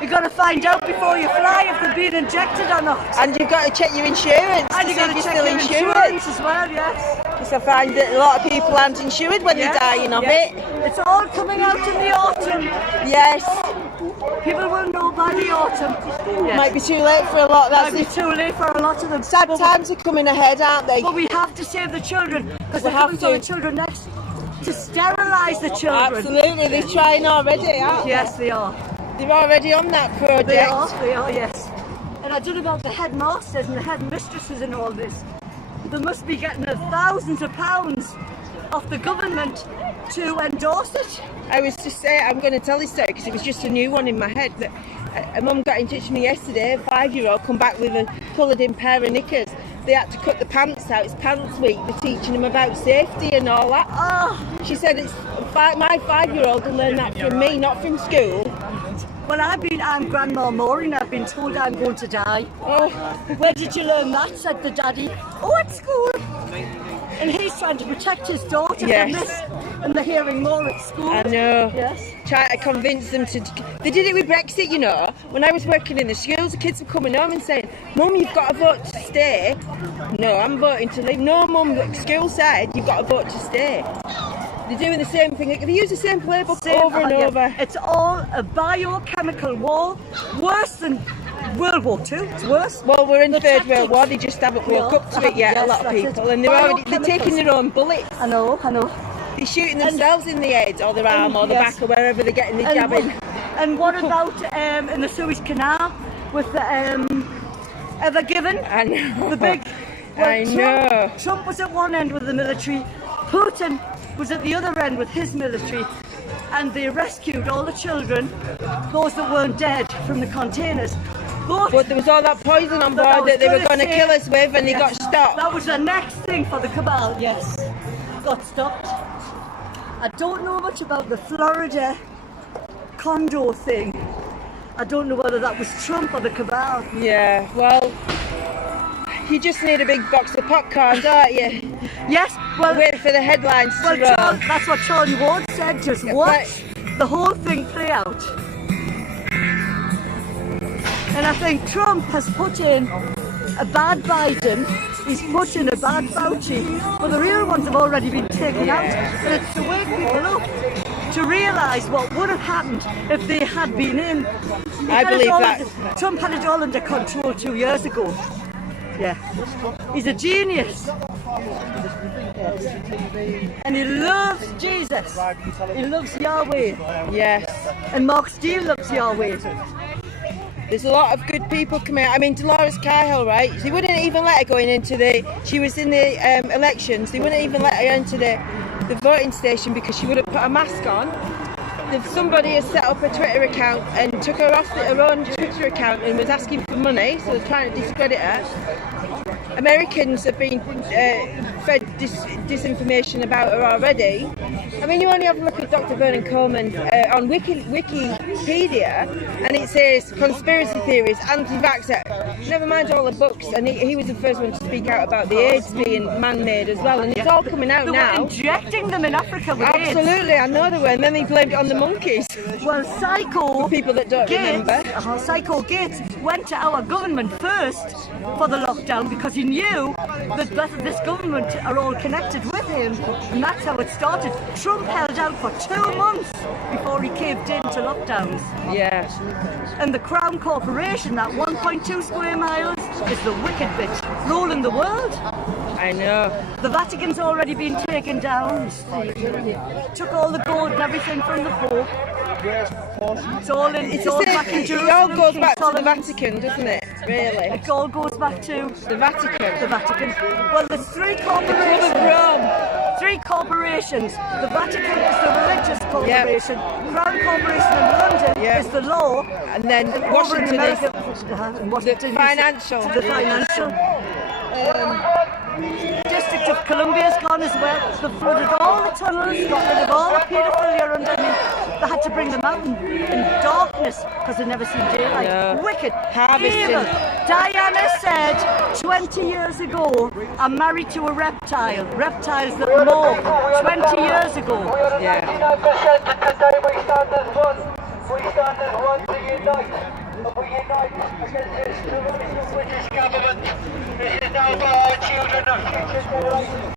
You've got to find out before you fly if they've been injected or not. And you've got to check your insurance. And you've got to check your insurance as well, yes. Because I find that a lot of people aren't insured when they're dying of it. It's all coming out in the autumn. Yes. People will know by the autumn. Yes. Might be too late for a lot. Might be too late for a lot of them. Sad times are coming ahead, aren't they? But we have to save the children, because We they're have coming for the to. children next to sterilise the children. Absolutely, they're trying already, aren't they? Yes, they are. They're already on that project. They are, yes. And I don't know about the headmasters and the headmistresses and all this. They must be getting thousands of pounds off the government to endorse it. I was just saying, I'm going to tell this story because it was just a new one in my head. That a mum got in touch with me yesterday, a 5-year-old, come back with a coloured in pair of knickers. They had to cut the pants out. It's pants week. They're teaching them about safety and all that. Oh. She said it's my 5-year-old will learn that from me, not from school. Well, I'm Grandma Maureen. I've been told I'm going to die. Oh. Where did you learn that? Said the daddy. Oh, at school. And he's trying to protect his daughter from this, and they're hearing more at school. I know. Yes. Trying to convince them to. They did it with Brexit, you know. When I was working in the schools, the kids were coming home and saying, "Mum, you've got to vote to stay." No, I'm voting to leave. No, Mum, the school said you've got to vote to stay. They're doing the same thing. They use the same playbook over and over. It's all a biochemical war, worse than World War II. It's worse. Well, we're in the Third World War. They just haven't woke up to it yet. Yes, a lot of that's people, it. and they're taking their own bullets. I know. They're shooting themselves in the head, or their arm, or the back, or wherever they're getting the jabbing. And what about in the Suez Canal with the Ever Given? I know. The big. I know. Trump was at one end with the military. Putin was at the other end with his military, and they rescued all the children, those that weren't dead, from the containers. But there was all that poison on board that they were going to kill us with, and they got stopped. That was the next thing for the cabal, yes. Got stopped. I don't know much about the Florida condo thing. I don't know whether that was Trump or the cabal. Yeah, well, you just need a big box of popcorn, don't you? Yes, well, wait for the headlines to roll. That's what Charlie Ward said. Just watch the whole thing play out. And I think Trump has put in a bad Biden, he's put in a bad Fauci, but the real ones have already been taken out. And it's to wake people up to realise what would have happened if they had been in. I believe that. Trump had it all under control 2 years ago. Yeah, he's a genius. And he loves Jesus. He loves Yahweh. Yes. And Mark Steele loves Yahweh. There's a lot of good people coming out. I mean, Dolores Cahill, right? They wouldn't even let her going into the. She was in the elections. They wouldn't even let her into the voting station because she wouldn't put a mask on. Somebody has set up a Twitter account and took her off her own Twitter account and was asking for money, so they're trying to discredit her. Americans have been fed disinformation about her already. I mean, you only have a look at Dr. Vernon Coleman on Wikipedia, and it says conspiracy theories, anti-vaxxer. Never mind all the books, and he was the first one to speak out about the AIDS being man-made as well, and it's all coming out now. They were injecting them in Africa with AIDS. Absolutely, I know they were, and then they blamed it on the monkeys. Well, Psycho for people that don't remember. Psycho Gates went to our government first for the lockdown because he knew that this government are all connected with him, and that's how it started. Trump held out for 2 months before he caved into lockdowns. Yeah. And the Crown Corporation, that 1.2 square miles, is the wicked bit, ruling the world. I know. The Vatican's already been taken down. Took all the gold and everything from the Pope. It's all in. It's all back in Jerusalem. It all goes back to the Vatican, doesn't it? Really. It all goes back to the Vatican. The Vatican. Well, there's 3 corporations. Rome. 3 corporations. The Vatican is the religious corporation. Crown Corporation in London is the law, and then Washington is Washington the financial. The financial. District of Columbia's gone as well. They've flooded all the tunnels, got rid of all the paedophilia underneath. They had to bring them out in darkness because they never seen daylight. No. Wicked. Harvesting. Evil. Diana said 20 years ago, I'm married to a reptile. Reptiles that morph. 20 years ago. Yeah. 99% today we stand as one. We stand as one to unite. We unite against this tyrannical British government. This is now for our children and future generations.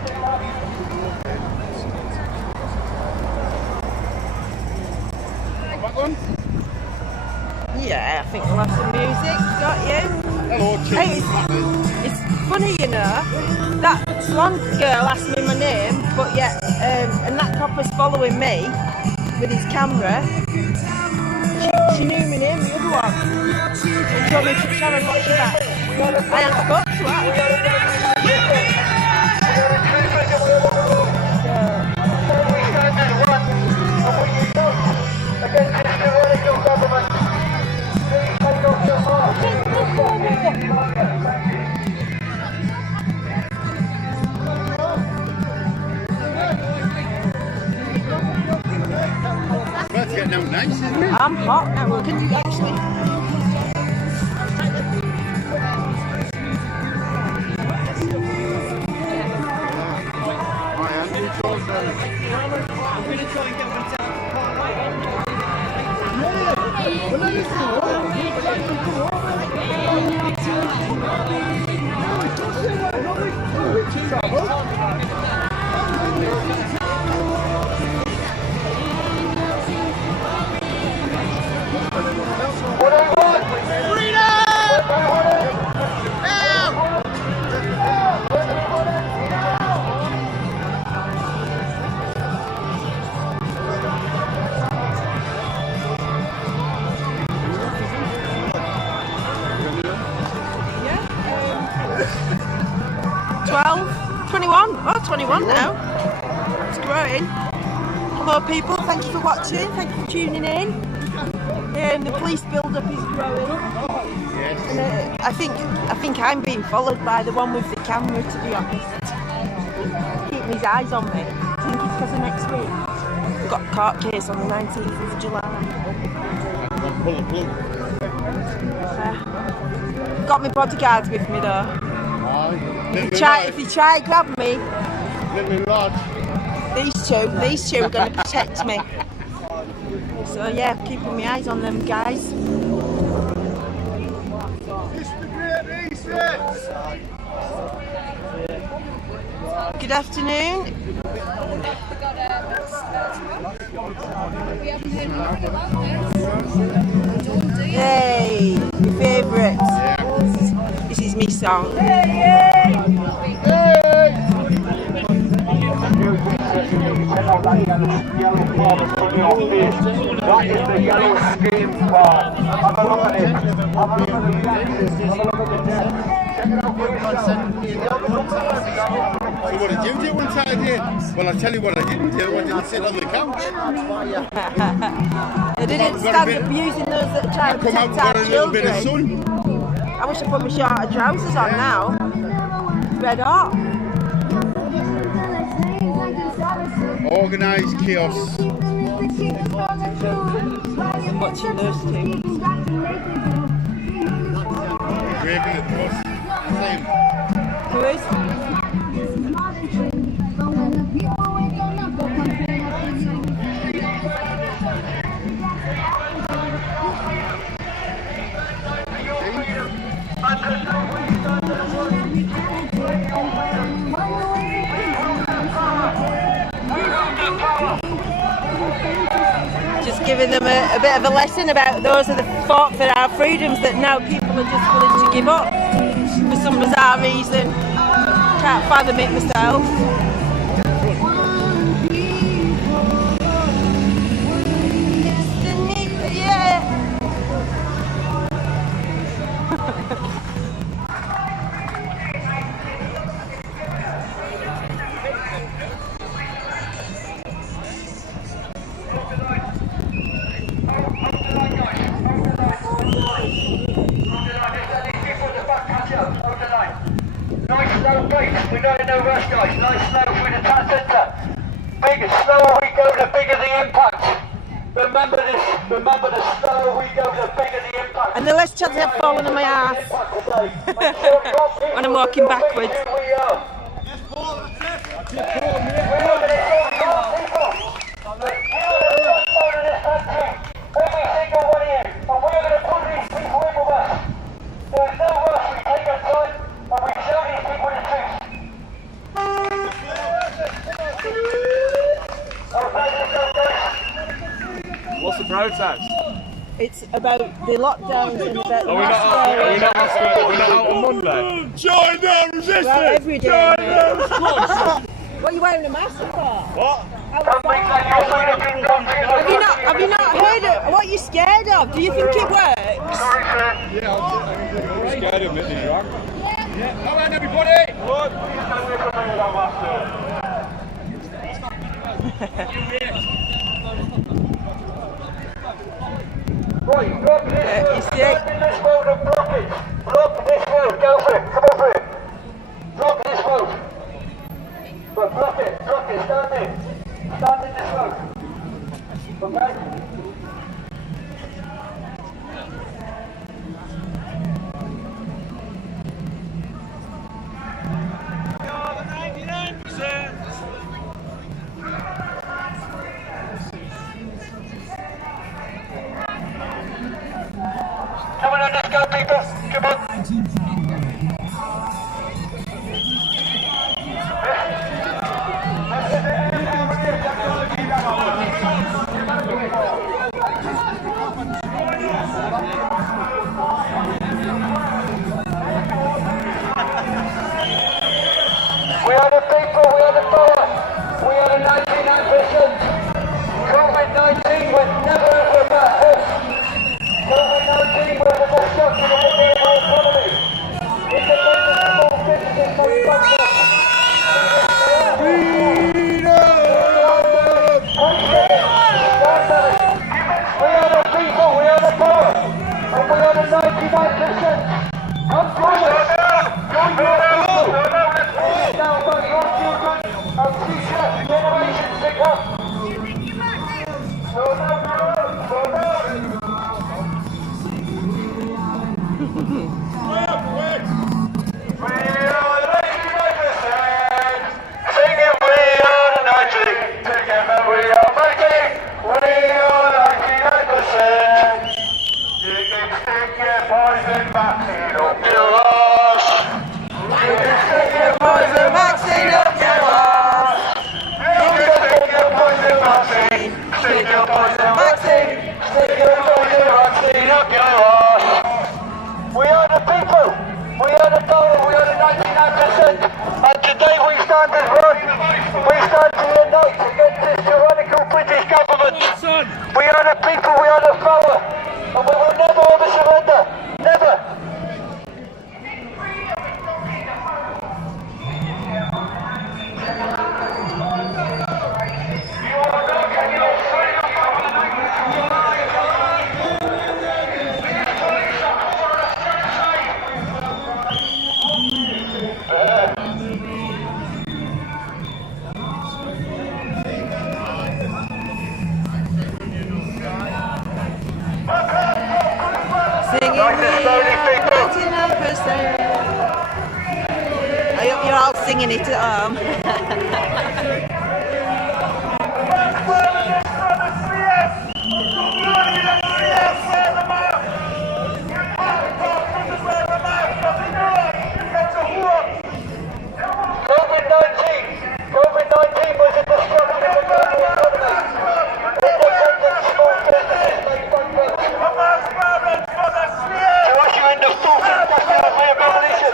Back on. Yeah, I think we'll have some music. Got you? Hello, Hey, it's funny, you know. That blonde girl asked me my name, but yeah, and that copper's following me with his camera. She knew my name, the other one. And told me to Sharon, what's your back? I haven't spoke to her. That's getting out nice, isn't it? I'm hot now. Can you actually? Oh, 21 now. It's growing. Hello people, thank you for watching, thank you for tuning in. The police build-up is growing. And, I think I'm being followed by the one with the camera, to be honest. Keeping his eyes on me. I think it's because of next week. We've got a court case on the 19th of July. Got my bodyguards with me though. If you try to grab me, these two are going to protect me. So yeah, keeping my eyes on them guys. Good afternoon. Hey, your favourites. This is me song. That yellow bar on your face. That is the yellow scheme bar. Have a look at it. Have a look at the deck. Have a look at the deck. Check it out for yourself. So what did you do one Saturday? Well, I'll tell you what I didn't do. I didn't sit on the couch. I didn't stand abusing those that try to protect our children. I wish I put my shorter trousers on now. Red hot. Organised chaos. I'm watching those two. Waving at us. Same. Who is? Just giving them a bit of a lesson about those are the fought for our freedoms that now people are just willing to give up for some bizarre reason. Can't fathom it myself. Yeah. Nice slow pace, we're not in no rush guys, nice slow through the town centre. Bigger, slower we go, the bigger the impact. Remember this, remember the slower we go, the bigger the impact. And the less chance I've fallen on my ass when I'm walking backwards. Every single one of you, and we're going to put these people in with us. There's no rush, we take our time and we show these people the truth. What's the protest? It's about the lockdowns and about the We're not out on Monday. Join the resistance! Well, every day. Join the resistance! What are you wearing a mask for? What? Have you not heard it? What are you scared of? Do you think it works? Yeah, I'm scared of it. Yeah. Come on, everybody! Right, block this road. You see? Stand in this road and block it. Block this road. Go for it. Come over it. Block this road. But block it. Block it. Stand there. Stand in this road. Okay? You're the 99%. Come on, let's go, people. Come on. We are the people, we are the power. We are the 99%. COVID-19 was never ever about us. COVID-19 was the destruction of the global economy. Independent small businesses manufacture. We are the people, we are the power, and we are the 99%. Come forward, join your people. This is now about your children and future generations to come. Slow down, slow down. We are the 99%. Singing we are the 90. Together we are mighty. We are 99%. You can stick your poison vaccine up your arse. You can stick your poison vaccine up your arse. You can stick your poison vaccine. Stick your poison vaccine. Stick your poison vaccine up your arse. We are the people. We are the power. We are the 99%. And today we stand as one. We stand to unite against this tyrannical British government. We are the people. We are the power. And we will never ever surrender. Never. Singing we are 99%. I hope you're all singing it at home. COVID-19 was a destruction of the global economy. Independent small businesses made bankrupt. To usher in the fourth industrial revolution,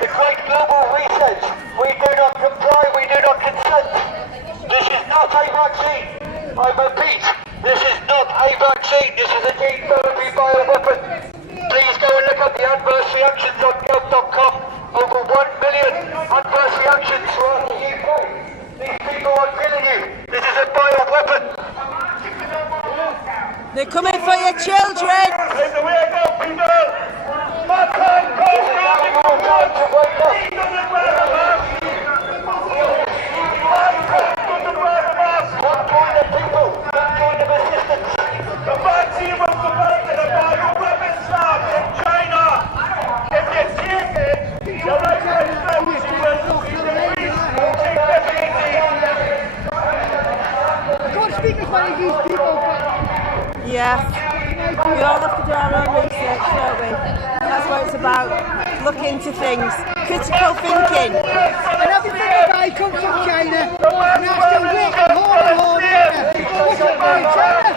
the great global reset. We do not comply, we do not consent. This is not a vaccine. I repeat, this is not a vaccine. This is a gene therapy bioweapon. Please go and look at the adverse reactions on gov.com. Over 1 million adverse reactions throughout the UK. These people are killing you. This is a bioweapon. They're coming for your children. This is now your time to wake up. Don't join the people. Don't join the resistance. The vaccine was developed in a bioweapons lab in China. If you take it, your life expectancy will increase significantly. I can't speak as many of these people, but Yeah. We all have to do our own research, don't we? That's what it's about. Look into things. Critical thinking. and everything about it comes from China, and I still work hard and hard. Look at me, China.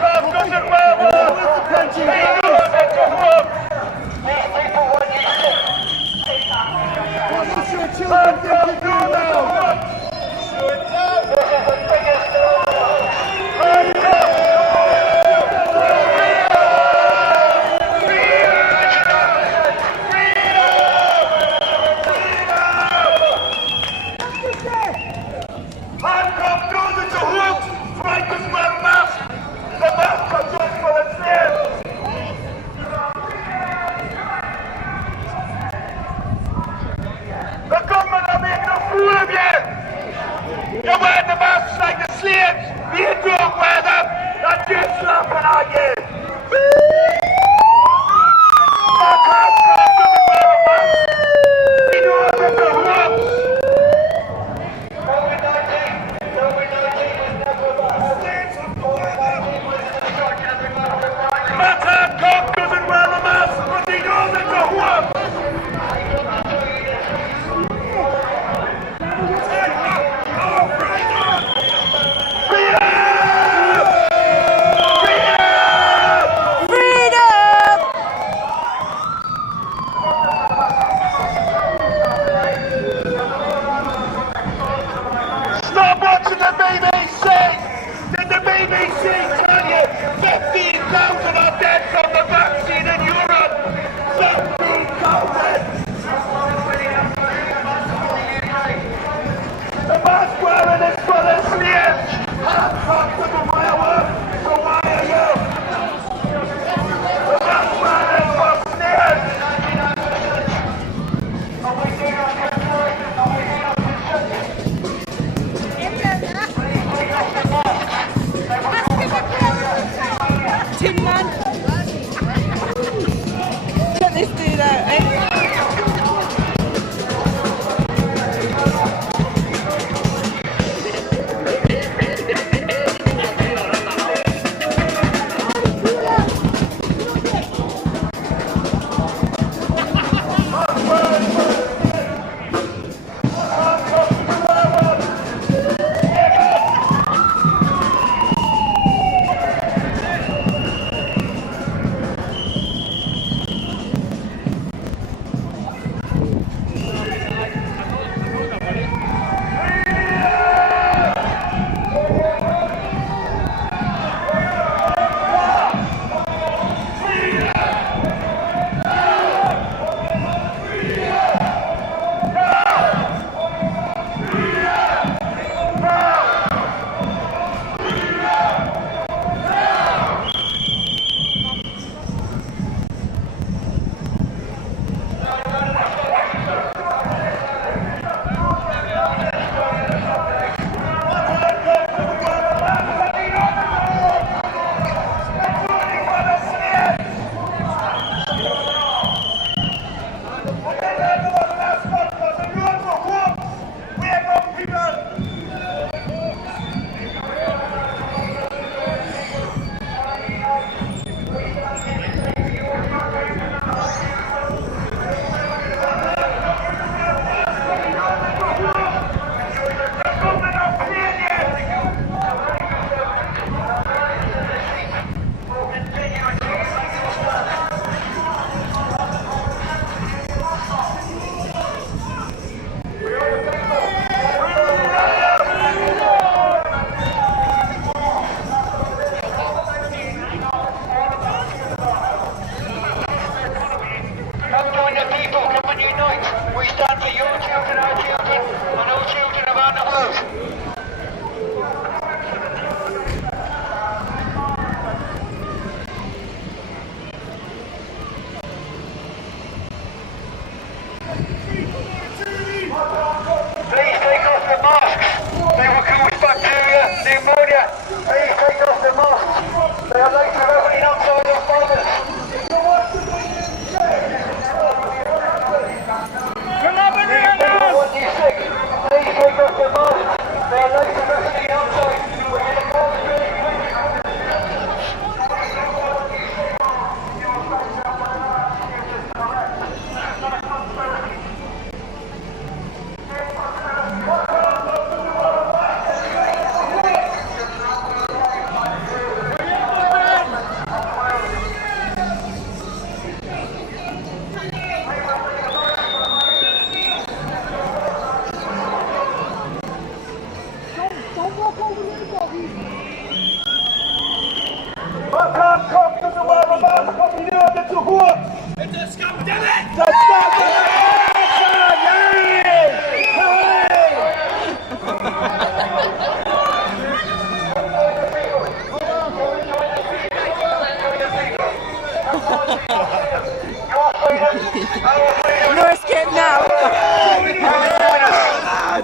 No escape now.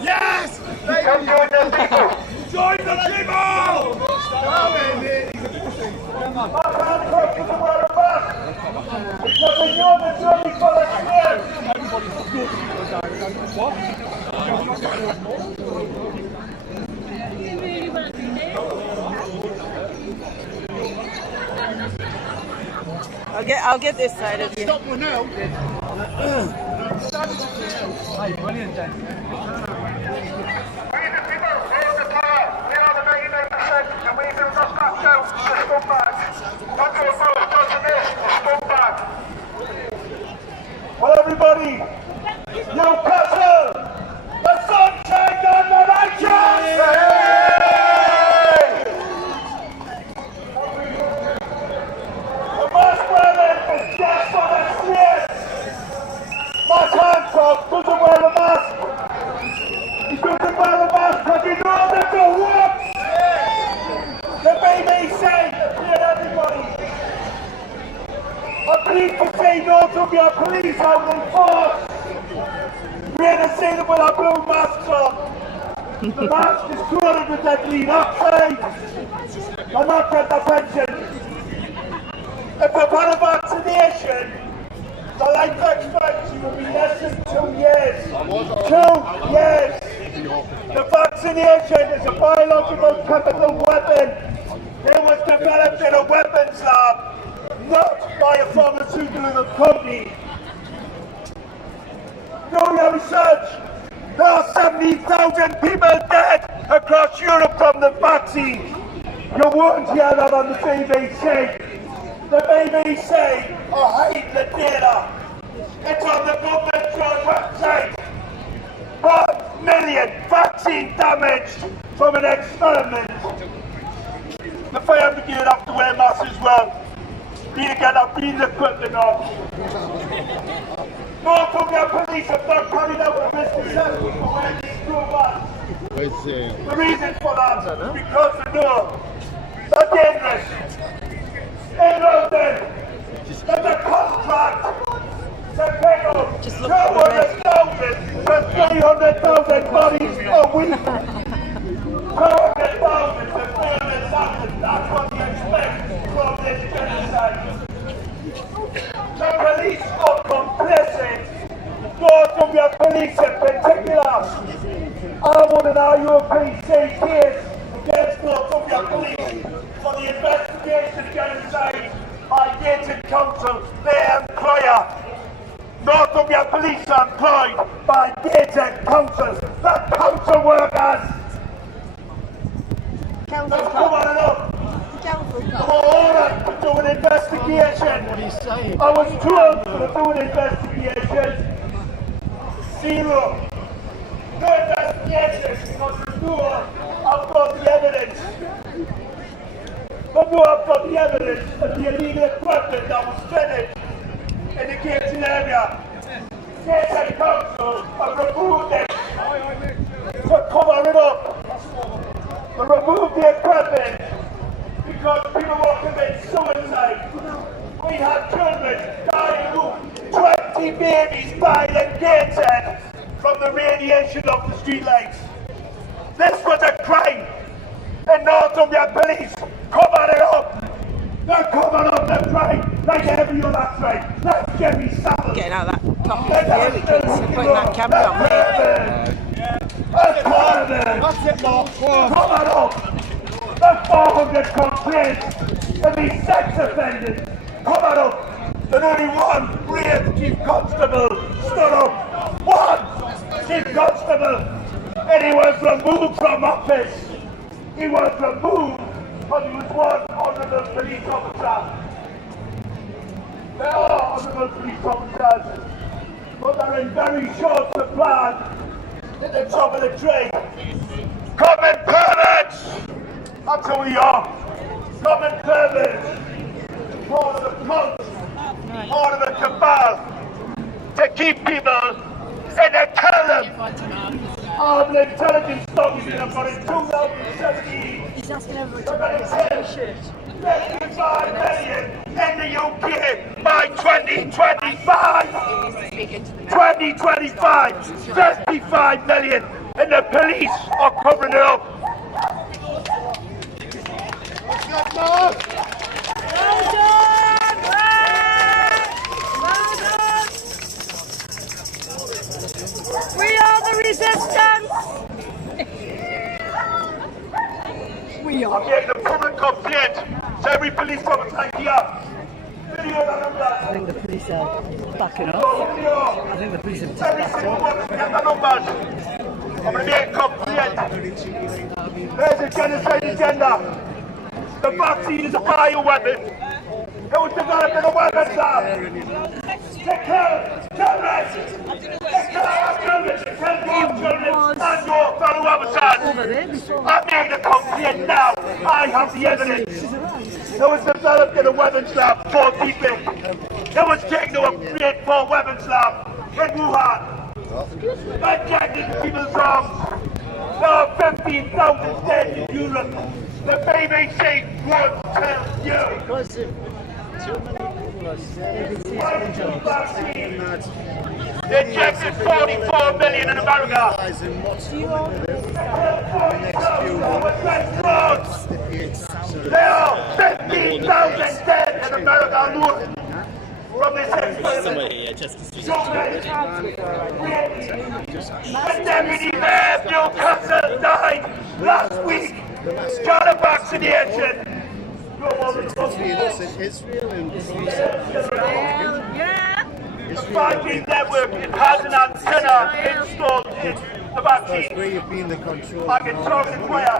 Yes! Join the people! I'll get this side of you. Stop one now. Hey, brilliant, then. Well, everybody, Newcastle, the sunshine and the righteous! The mask wearing is just for the streets. My Hancock doesn't wear a mask. He doesn't wear a mask because he knows that the works. The BBC, hear everybody. I plead to say no to your police out in force. We're to see them with our blue masks on. The mask is cured with that clean oxide. I'm not getting the pension. If I've had a vaccination, the life expectancy will be less than 2 years. 2 years. The vaccination is a biological chemical weapon. It was developed in a weapons lab, not by a pharmaceutical company. Do your research. There are 70,000 people dead across Europe from the vaccine. You won't hear that on the BBC. The BBC are hiding the data. It's on the government website. 1 million vaccine damaged from an experiment. The fire brigade have to wear masks as well. Need to get our breathing equipment on. North Cumbria police have not carried out a risk assessment for wearing these blue masks. The reason for that is because they know they're dangerous. In London, there's a contract to pick up 200,000 to 300,000 bodies a week. 200,000 to 300,000, that's what you expect from this genocide. The police are complicit. North Cumbria police in particular. I want an RUPC case against North Cumbria police for the investigation of genocide by Gated Council, their employer. North Cumbria police are employed by Gated Council, the council workers. Let's come on up. I'm ordered to do an investigation. I was told to do an investigation. Zero. No investigation because the door, I've got the evidence. But no, I've got the evidence of the illegal equipment that was fitted in the Gated area. Gated Council have removed it to cover it up. They removed the equipment because people were committing suicide. We had children dying, 20 babies died in Gateshead from the radiation of the streetlights. This was a crime. And North Cumbria police covered it up. They're covering up the crime like every other crime. Like Jimmy Savile. Getting out of that top of here because you're putting that camera on me. That's part of it. That's it, Mark. Covered up. The 400 complaints of these sex offenders. Covered up. And only one brave chief constable stood up. One chief constable. And he was removed from office. He was removed because he was one honourable police officer. There are honourable police officers, but they're in very short supply at the top of the tree. Common perverts! That's who we are. Common perverts. Part of the cult. Part of the cabal. to keep people and to tell them all the intelligence studies that have got in 2017. He's asking everybody to 35 million in the UK by 2025. 2025, 55 million, and the police are covering it up. We are the resistance! We are. I'm getting a public complaint. So every police officer here. I think the police are backing up. I think the police have just backed up. I'm going to make a complaint. There's a genocide agenda. The vaccine is a bioweapon. It was developed in a weapons lab. To kill terrorists. To kill our children. To kill your children and your fellow officers. I made a complaint now. I have the evidence. It was developed in a weapons lab for people. It was taken to a grade 4 weapons lab in Wuhan. Injected people's arms. There are 15,000 dead in Europe. The BBC won't tell you. They injected 44 million in America. There are 15,000 dead in America alone from this experiment. The deputy mayor of Newcastle died last week. Got a vaccination. The 5G network, it has an antenna installed in the vaccine. I can talk it where.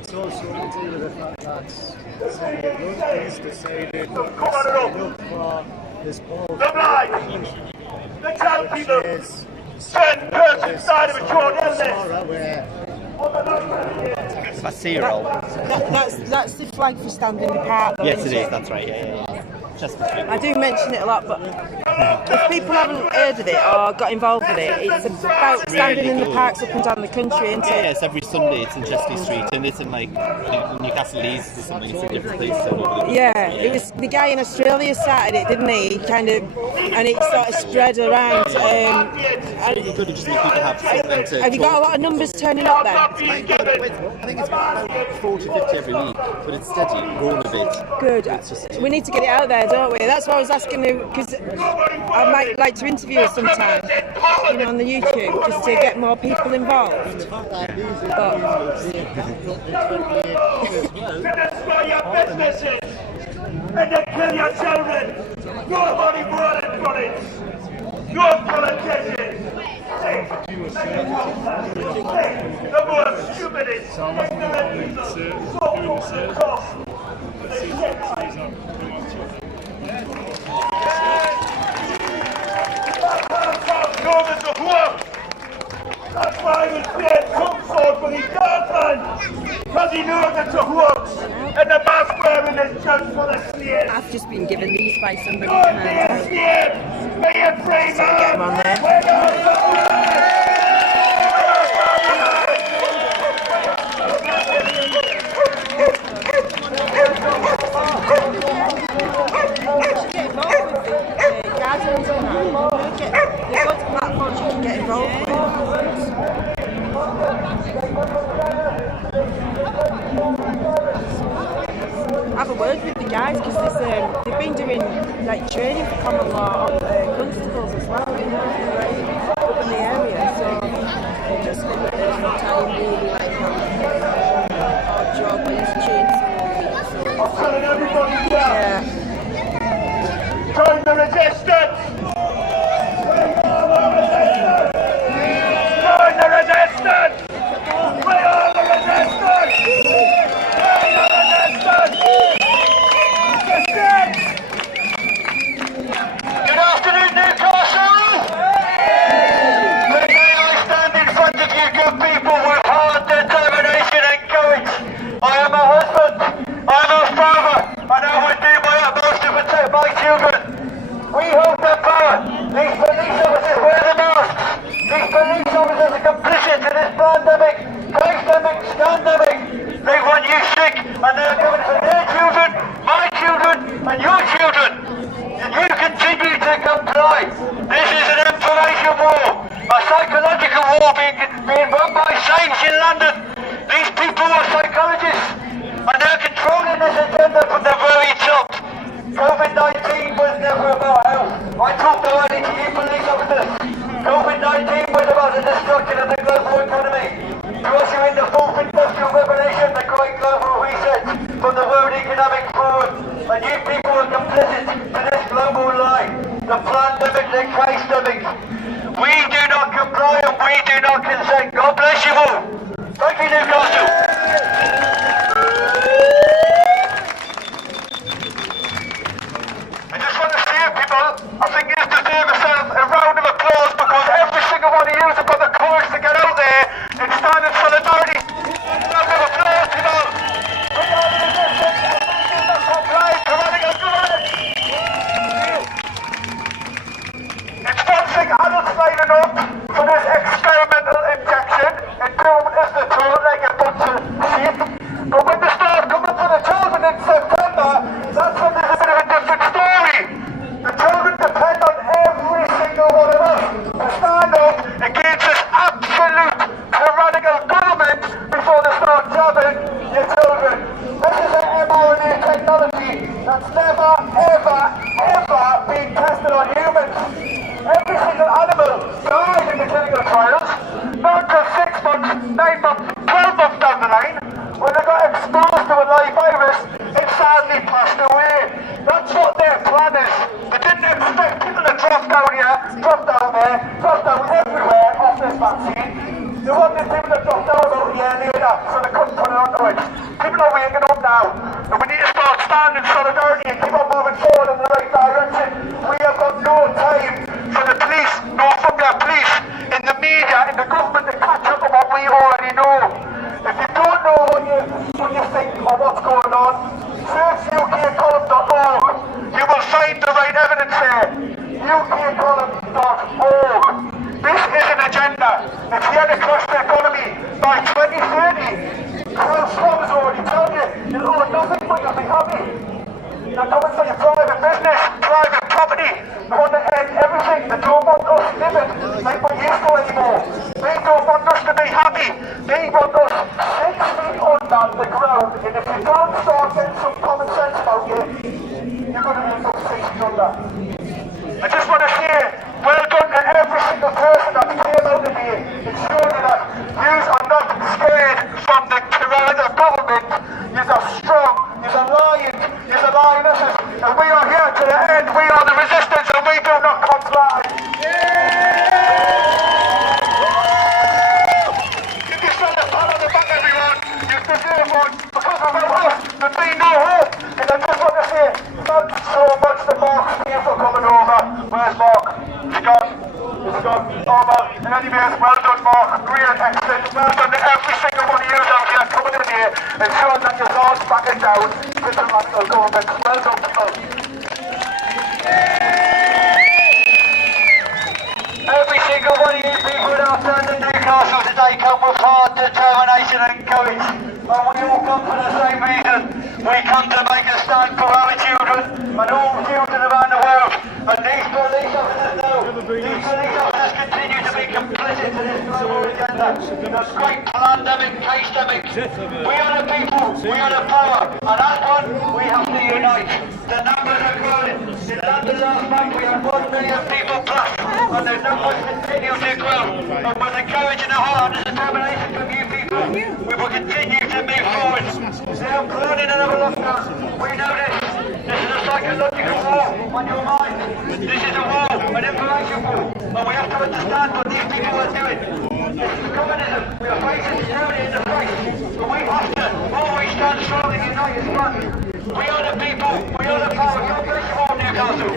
It's also to do with the fact that he's decided to look for this ball. The blind, the tell people, certain persons died of a short illness. A 0. That's the flag for Stand in the Park, though, Yes, isn't it is. That's right. Yeah. I do mention it a lot, but if people haven't heard of it or got involved with it, it's about standing in the parks up and down the country, isn't it? Yeah, it's every Sunday. It's in Chester Street, and it's in like Newcastle, Leeds, or something. It's in different places all over the Yeah, it was the guy in Australia started it, didn't he? He kind of, and it sort of spread around. You could have just made people have something to. Have you got a lot of numbers turning up then? I think it's about 40, 50 every week, but it's steady, growing a bit. Good. We need to get it out there, don't we? That's why I was asking you, because I might like to interview her sometime, on the YouTube, just to get more people involved. And they kill your children. Nobody voted for it. Your politicians. The most stupidest. That's why he was playing cook sword for his girlfriend, because he knows it's a hoax, and the mask wearing is just for the slaves. I've just been given these by somebody. Be a slave, be a free man. Get involved with. Have a word with the guys, because they've been doing like training for common law constables as well, up in the area. So just time really like our job is I'm telling everybody here. Join the resistance. Join the resistance! We are the resistance! We are the resistance! Good afternoon, Newcastle! Today I stand in front of you good people with hard determination and courage. I am a husband, I am a father, and I from the World Economic Forum, and you people are complicit to this global lie, the pandemic, the case-demic. We do not comply and we do not consent. God bless you all. Thank you, Newcastle. I just want to see you people. I think you deserve yourself a round of applause because every single one of you have got the courage to get out there and stand in solidarity. Round of applause, people. We are the resistance and we do not comply to radical government. It's one thing adults lining up for this experimental injection and doing as the tool like a bunch of shit. But when they start coming for the children in September, that's when there's a bit of a different story. The children depend on every single one of us to stand up against this absolute tyrannical government before they start jabbing your children. This is an mRNA technology that's never, ever, ever been tested on humans. Every single animal died in the clinical trials, not just 6 months, 9 months, 12 months down the line. When they got exposed to a live virus, it sadly passed away. That's what their plan is. They didn't expect people to drop down here, drop down there, drop down everywhere off this vaccine. They wanted people to drop down about a year later, so they couldn't put it onto it. People are waking up now, and we need to start standing in solidarity and keep on moving forward in the right direction. We have got no time for the police, nor from their police, in the media, in the government to catch up on what we already know. If you don't know what you think or what's going on, search ukcolumn.org. You will find the right evidence there. ukcolumn.org. This is an agenda. It's here to crush the economy by 2030. Klaus Schwab has already told you, you'll own nothing but you'll be happy. They're coming for your private business, private property. They want to end everything. They don't want us living like we're used to anymore. They don't want us to be happy. They want us 6 feet under the ground. And if you don't start getting some common sense about you, you're going to be about 6 feet under. I just want to say, well done to every single person that came out of here and showed you that you are not scared from the tyrannical government. You are strong, you are lions, you are lionesses, and we are here to the end. We are the resistance and we do not comply. You can send a pat on the back, everyone. You deserve one because without us there'd be no hope. And I just want to say, thanks so much to Mark Spear for coming over. Where's Mark? He's gone. He's gone. Over. And anyways, well done, Mark. Real excellent. Well done to every single one of you out here coming in here and showing that you're all backing down to the radical government. Well done, people. Every single one of you people out there in Newcastle today come with hard determination and courage. And we all come for the same reason. We come to make a stand for our children and all children around the world. And these police officers know, these police officers continue to be complicit to this global agenda. The great pandemic, case-demic. We are the people, we are the power, and as one, we have to unite. The numbers are growing. In London last month we had 1 million people plus, and the numbers continue to grow. And with the courage and the heart and determination from you people, we will continue to move forward. They are planning another lockdown. We know this. This is a psychological war on your mind. This is a war, an information war. And we have to understand what these people are doing. This is communism. We are facing tyranny in the face. But we have to always stand strong and unite as one. We are the people. We are the power. God bless you all, Newcastle.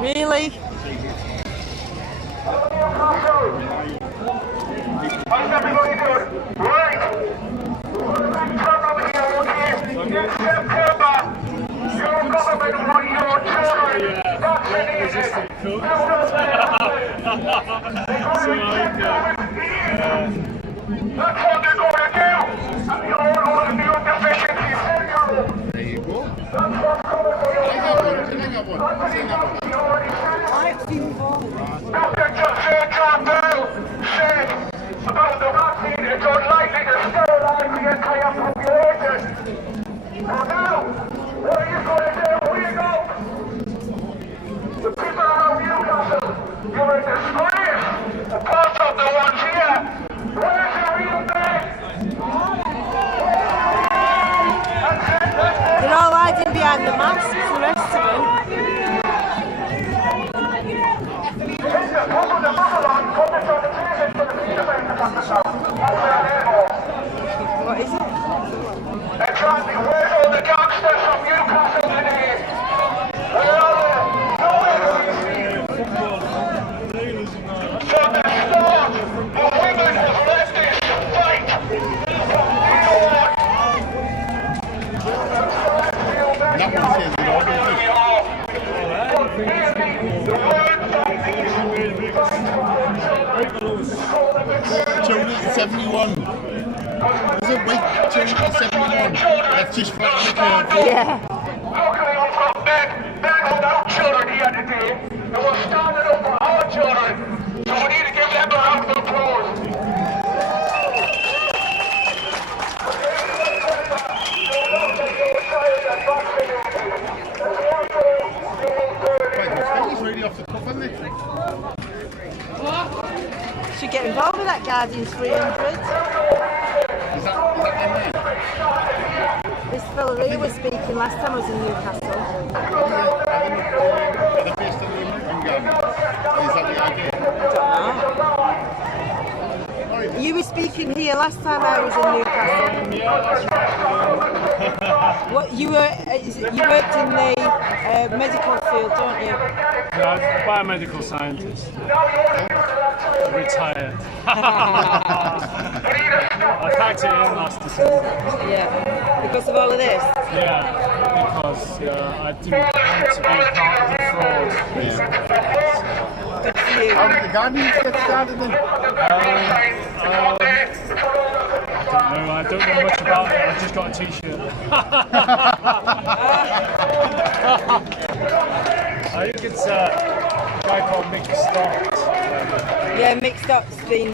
Really? That's what they're going to do. And the old new deficiencies in Europe. There you go. That's what's coming for you. Dr. John Bell said about the vaccine, it's unlikely to sterilize the entire population. So now, what are you going to do? We go. The people around Newcastle, you're a disgrace. Apart from the ones here, where's your real name? They're all hiding behind the masks, the rest of them. What is it? Exactly, where's all the gangsters from Newcastle today? Where are they? Nowhere to be seen. From the start, the women have led this fight. Children at 71. There's a big children at 71. That's just flat the curve. Yeah. Luckily, I've got men without children here today who are standing up for our children. So we need to give them a round of applause. He's really off the cuff, isn't he? Should get involved with that Guardians 300. Is that their name? This fella here was speaking last time I was in Newcastle. Are they based on the American Guardians? Is that the idea? You were speaking here last time I was in Newcastle. What you were? You worked in the medical field, don't you? Yeah, I'm a biomedical scientist. Retired. I packed it in last December. Yeah, because of all of this. Yeah, because I didn't want to be part of the fraud. How did the Guardians get started then? I don't know much about it. I've just got a t-shirt. I think it's a guy called Mick Stott. Yeah, Mick Stott's been.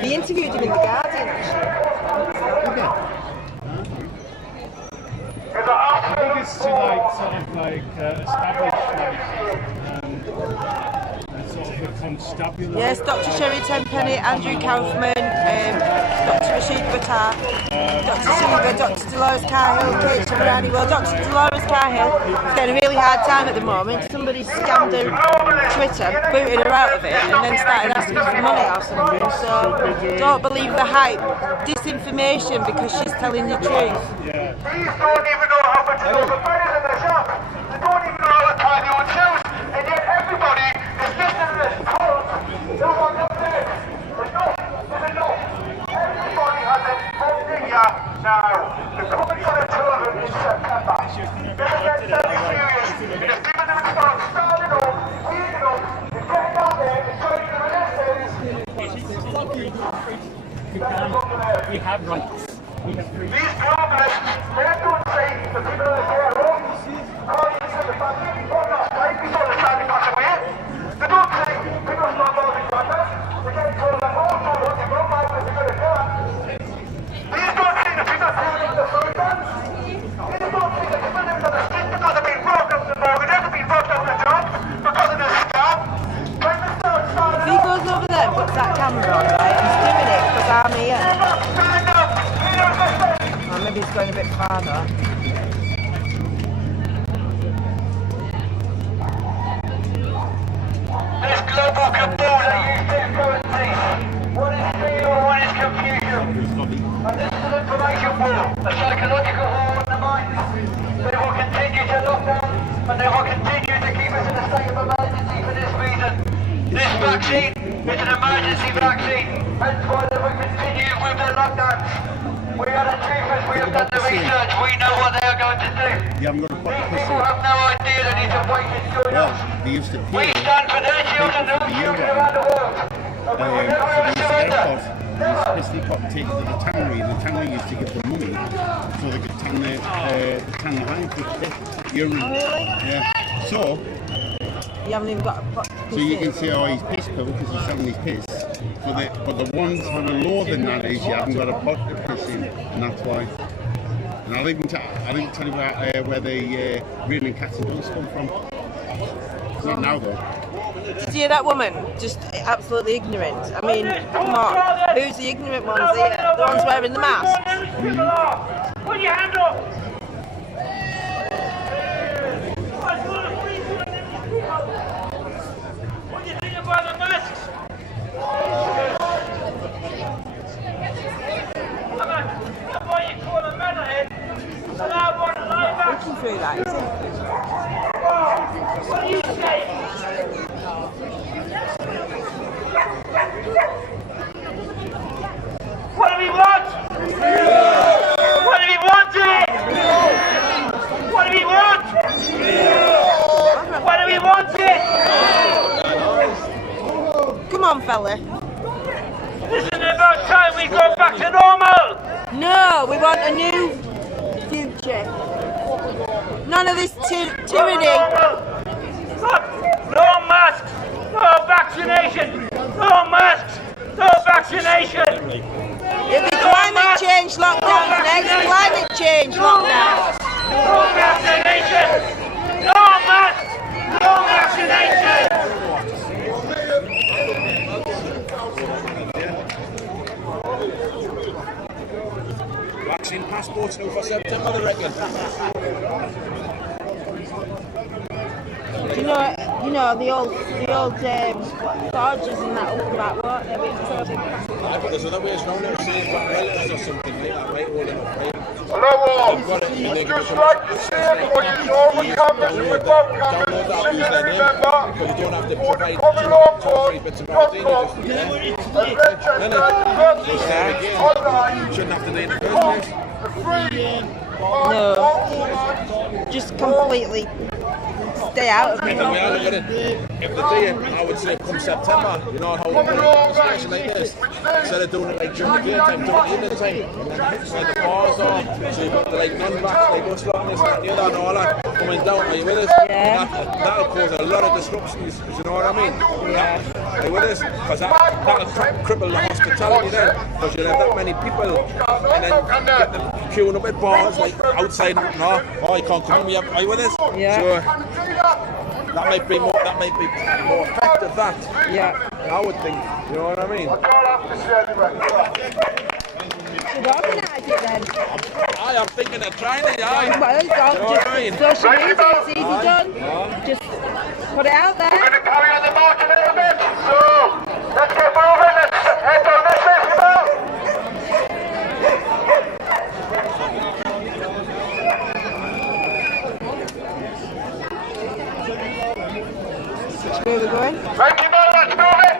He interviewed him in the Guardian actually. I think it's to establish sort of a constabulary. Yes, Dr. Sherry Tenpenny, Andrew Kaufman, Dr. Rashid Bhattar, Dr. Shiva, Dr. Dolores Cahill, Kate Shamarani. Well, Dr. Dolores Cahill is getting a really hard time at the moment. Somebody scammed her Twitter, booted her out of it, and then started asking for money or something. So don't believe the hype. Disinformation because she's telling the truth. These don't even know how much to do the fighters in the shop. They don't even know how to tie their own shoes. And yet everybody is listening to this cult. No one up there. Enough is enough. Everybody has it ending here now. The coming for the children in September. This is very serious. It is people that start starting up, waking up, and getting out there and trying to We have rights. These globalists, they don't say the people that are at home, calling each other family, or not, right? Before the family pass away. They don't say people stop all the contact. They get told that, oh, no, what you don't mind if you're going to kill us. These don't say the people holding the food banks. These don't say the people living on the street because they've been brought up the mortgage, they've been brought up the job because of the scam. When they start If he goes over there and puts that camera on, right, he's doing it because I'm here. Or maybe he's going a bit farther. This global cabal that use their currencies. What is fear or what is confusion? And this is an information war, a psychological war on the mind. They will continue to lock down and they will continue to keep us in a state of emergency for this reason. This vaccine is an emergency vaccine, hence why they will continue with their lockdowns. We are the chiefers, we have done the research, we know what they are going to do. You haven't got to put the piss People have no idea they need to wait and join us. They used to We pay stand for their children and the children around the world. And we will never ever surrender. They used to piss the pot and take it to the tannery, and the tannery used to give them money so they could tan the hives with urine. Oh, really? Yeah. So you haven't even got a pot. So you can say, oh, he's piss poor because he's selling his piss. But the ones that are lower than that is you haven't got a pot to piss in, and that's why. And I didn't tell you where the raining cats and dogs come from. It's not now though. Did you hear that woman? Just absolutely ignorant. I mean, come on. Who's the ignorant ones here? The ones wearing the masks? Put your hand up! What do you think about the masks? That's why you call them metalhead. And I want to lie back. Looking through that, is What do you say? What do we want? What do we want it? What do we want? What do we want it? Come on, fella. Isn't it about time we go back to normal? No, we want a new future. None of this tyranny. No masks, no vaccination, no masks, no vaccination. It'll be climate change lockdown next. Climate change lockdown. No vaccination, no masks, no vaccination. Vaccine passports now for September, I reckon. You know the old forges and that up that what they Yeah, but there's other ways around it, say relatives or something like that, right? All enough, right? Hello, just like to see everybody all the cameras and without cameras, simply remember, Because you don't have to provide coming on board, bits of not magazine, cost. you just And Register online, shouldn't have to do it in the first place. No, just completely stay out of it. The way I look at it, if they do it, I would say come September, you know, how we do a situation like this, instead of doing it like during the daytime, do it in the time, and then it's like the bars on, so you've got the like non-vax, like us lot, this, that, the other, and all that, coming down, are you with us? Yeah. That'll cause a lot of disruptions, you know what I mean? Yeah. Are you with us? Because that'll cripple the hospitality then, because you'll have that many people, and then get them queuing up at bars, like outside, no, oh, you can't come in, are you with us? Yeah. So, that might be more effective. That I would think. You know what I mean? Should organise it then. I'm thinking of trying it. Well, you know what I mean? Social media, it's easy done. Just put it out there. We're going to carry on the march a little bit. So let's get moving. Let's head on this festival. Where are we going? Thank you very much. Move it.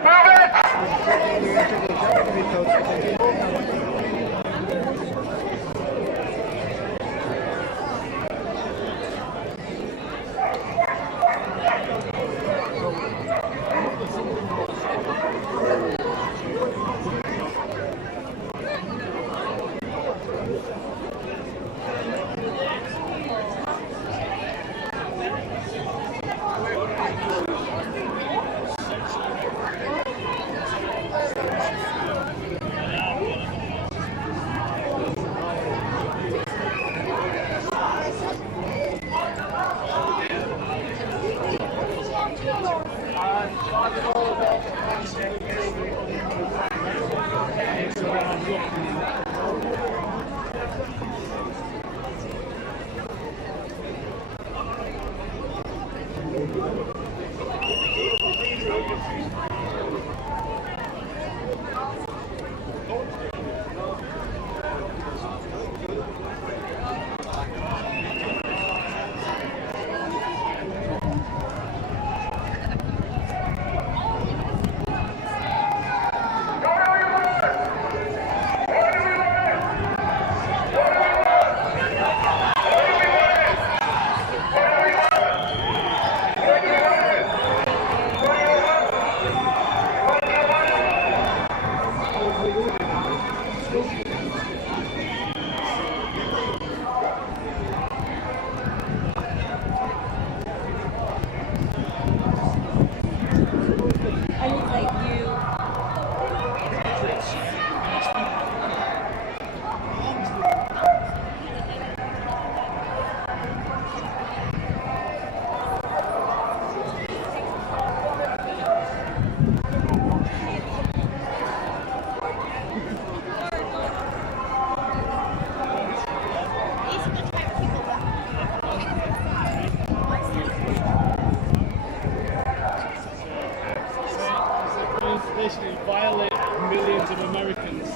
basically violate millions of Americans.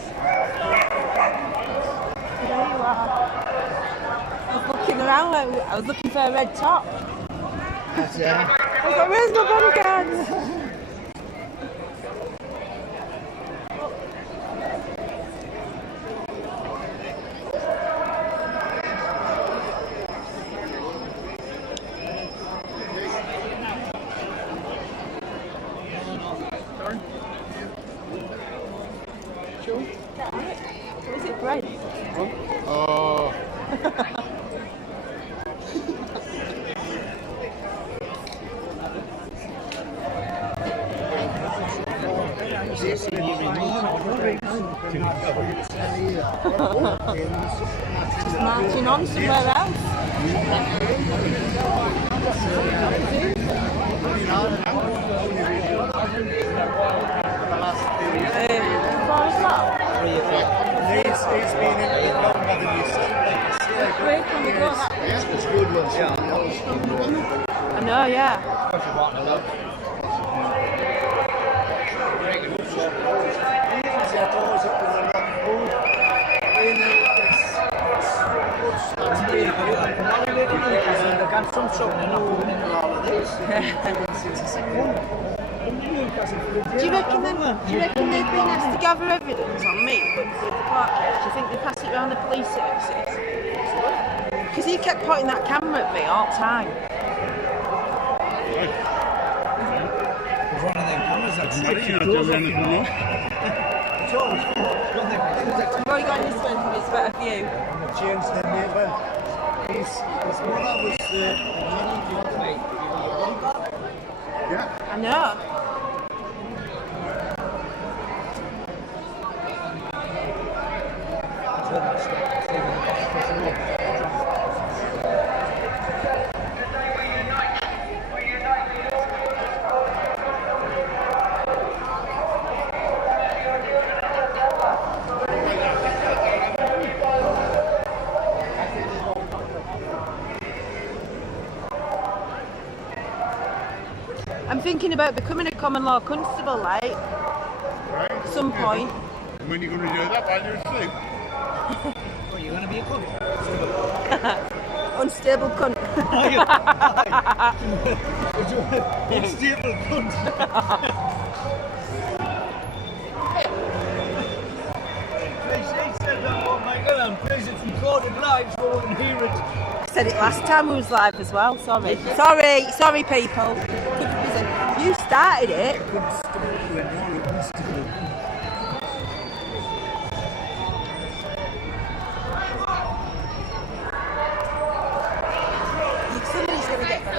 There you are. I was looking around, I was looking for a red top. That's it. I was like, where's my bodyguard? Is it bread? Oh. Just marching on somewhere else. It's been a bit longer than you said. Yes, it's good ones. I know, yeah. Do you reckon they've been asked to gather evidence on me with the park case? Do you think they pass it around the police services? Because he kept pointing that camera at me all the time. One of them cameras that's I've already got this one from his better view. James the neighbour. His mother was the bodyguard. I know. I'm thinking about becoming a common law constable, like, at some point. When are you going to do that while you're asleep? Well, you're going to be a cunt. Unstable cunt. Unstable cunt. It's recorded live so we can hear it. I said it last time we was live as well, sorry. Sorry people. You started it. Somebody's going to get back.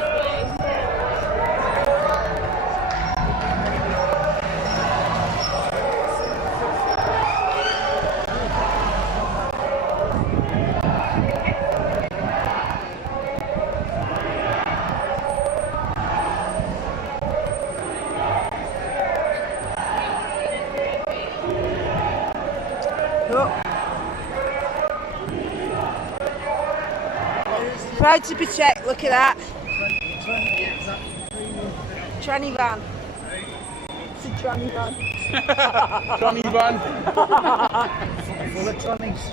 Proud to be checked, look at that. Tranny van. It's a tranny van. Tranny van. Full of trannies.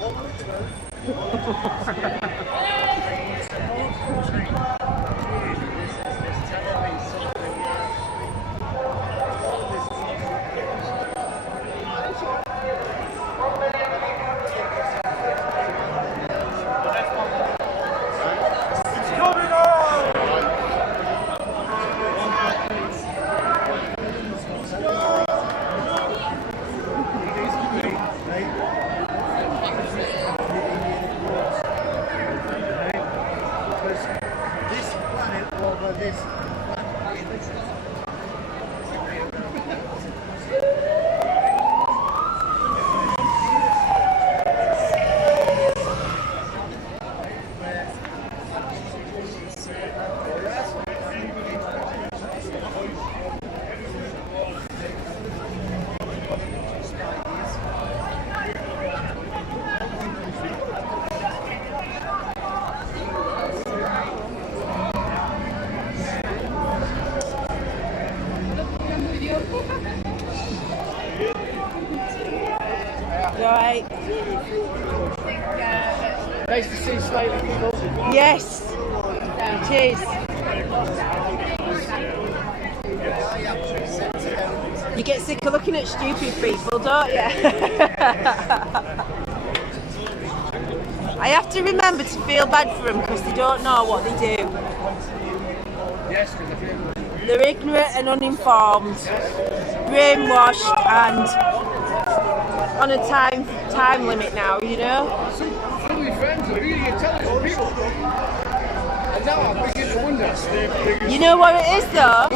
Right. Nice to see slightly people. Yes, it is. You get sick of looking at stupid people, don't you? I have to remember to feel bad for them because they don't know what they do. They're ignorant and uninformed, brainwashed, and on a time limit now, you know. Some family friends are really intelligent people. And now I begin to wonder. You know what it is though?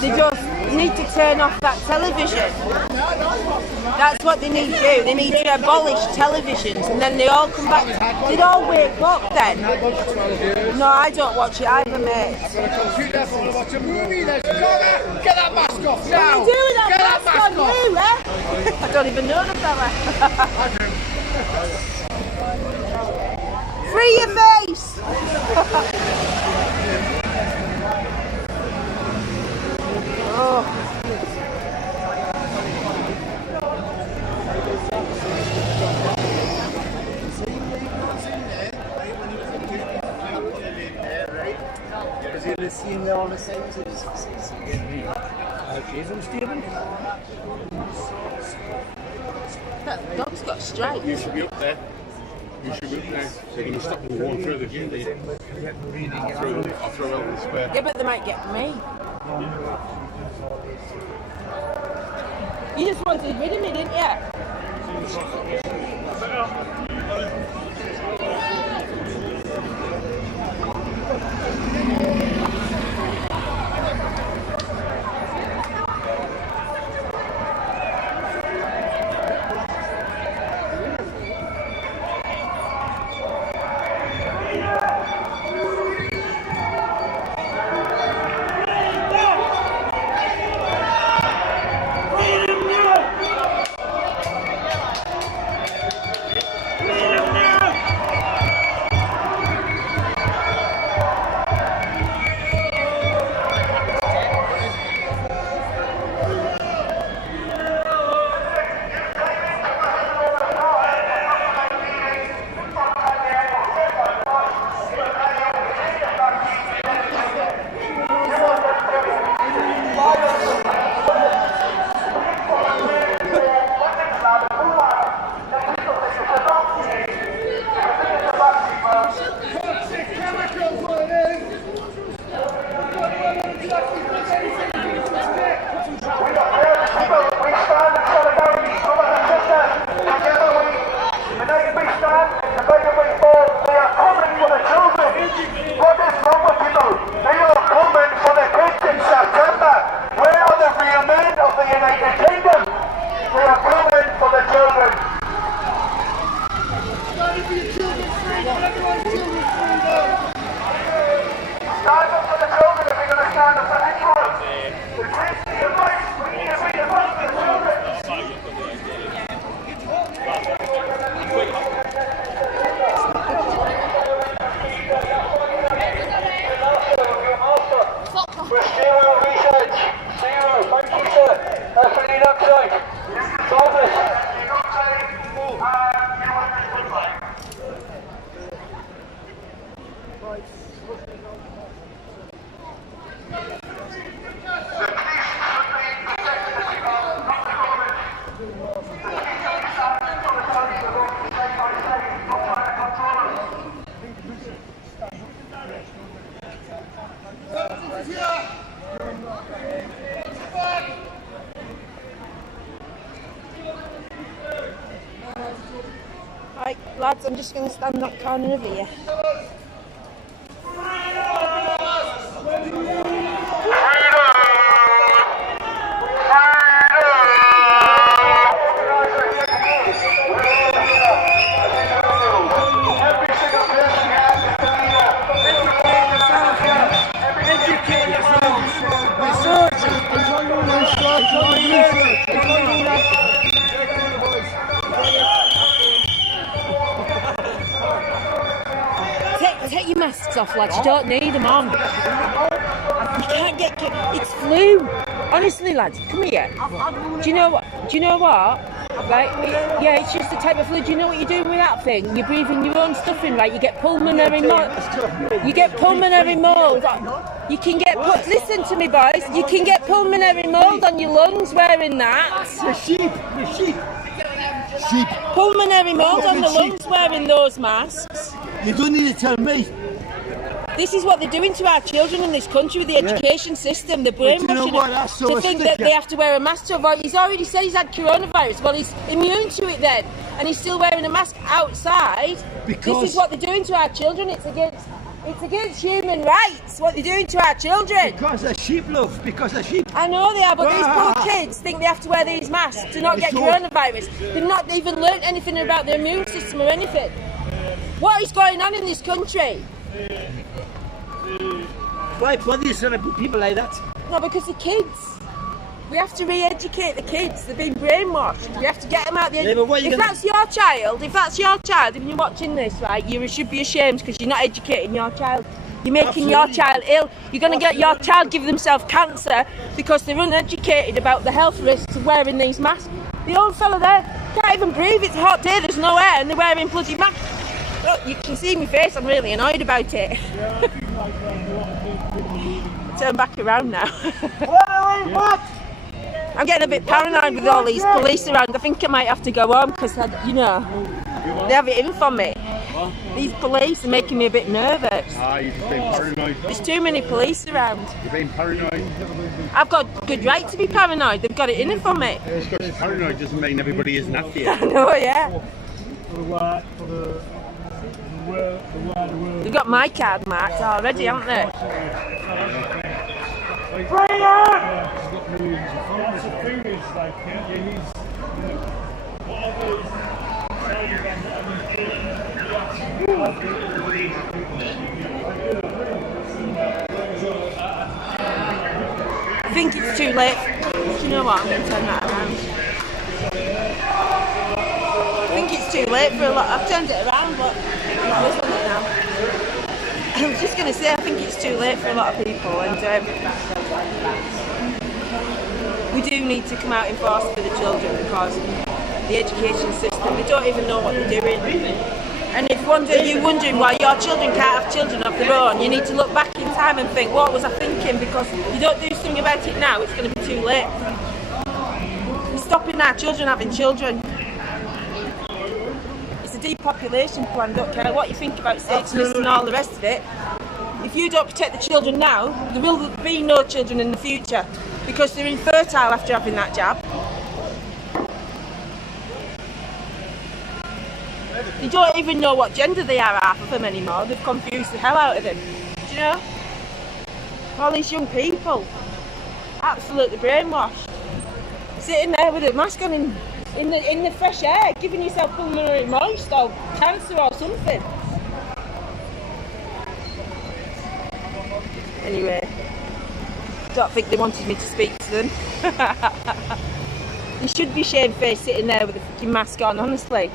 They just need to turn off that television. That's what they need to do. They need to abolish televisions and then they all come back. They'd all wake up then. No, I don't watch it either, mate. I've got a computer if I want to watch a movie. There's get that mask off now. What are you doing with that Get mask that on mask off. you, eh? I don't even know the fella. Free your face! Oh. Because you'll have seen all the sectors. That dog's got stripes. You should be up there. You should be up there. So you're going to stop them going through the shouldn't you? I'll throw out the square. Yeah, but they might get me. You just wanted rid of me, didn't you? Right, lads, I'm just going to stand that corner of here. Take your masks off, lads. You don't need them on. You can't get. It's flu. Honestly, lads, come here. Do you know what? Like, yeah, it's just the type of fluid. You know what you're doing with that thing? You're breathing your own stuff in, right? You get pulmonary mold. You get pulmonary mold. You can get. Listen to me, boys. You can get pulmonary mold on your lungs wearing that. The sheep. Sheep. Pulmonary mold on the lungs wearing those masks. You don't need to tell me. This is what they're doing to our children in this country with the education system. They're brainwashing them to think that they have to wear a mask to avoid. He's already said he's had coronavirus. Well, he's immune to it then, and he's still wearing a mask outside. This is what they're doing to our children. It's against human rights. What they're doing to our children. Because they're sheep, love. Because they're sheep. I know they are, but these poor kids think they have to wear these masks to not get coronavirus. They've not even learnt anything about their immune system or anything. What is going on in this country? Why bother trying to put people like that? No, because the kids. We have to re-educate the kids. They've been brainwashed. We have to get them out the If that's your child, and you're watching this, right, you should be ashamed because you're not educating your child. You're making your child ill. You're going to get your child give themselves cancer because they're uneducated about the health risks of wearing these masks. The old fella there can't even breathe. It's a hot day, there's no air, and they're wearing bloody masks. Look, you can see my face, I'm really annoyed about it. Turn back around now. I'm getting a bit paranoid with all these police around. I think I might have to go home because, you know, they have it in for me. These police are making me a bit nervous. You're just being paranoid. There's too many police around. You're being paranoid. I've got good right to be paranoid. They've got it in for me. Just because you're paranoid doesn't mean everybody isn't after you. I know, yeah. They've got my card marked already, haven't they? I think it's too late. Do you know what? I'm going to turn that around. I think it's too late for a lot. I've turned it around, but I'm not listening now. I was just going to say, I think it's too late for a lot of people, and we do need to come out in force for the children because the education system, they don't even know what they're doing. And if you're wondering why your children can't have children of their own, you need to look back in time and think, what was I thinking? Because if you don't do something about it now, it's going to be too late. We're stopping our children having children. It's a depopulation plan, don't care what you think about satanists and all the rest of it. If you don't protect the children now, there will be no children in the future because they're infertile after having that jab. They don't even know what gender they are, half of them anymore. They've confused the hell out of them. Do you know? All these young people, absolutely brainwashed. Sitting there with a mask on in the fresh air, giving yourself pulmonary moist or cancer or something. Anyway, don't think they wanted me to speak to them. You should be shamefaced sitting there with a fucking mask on, honestly.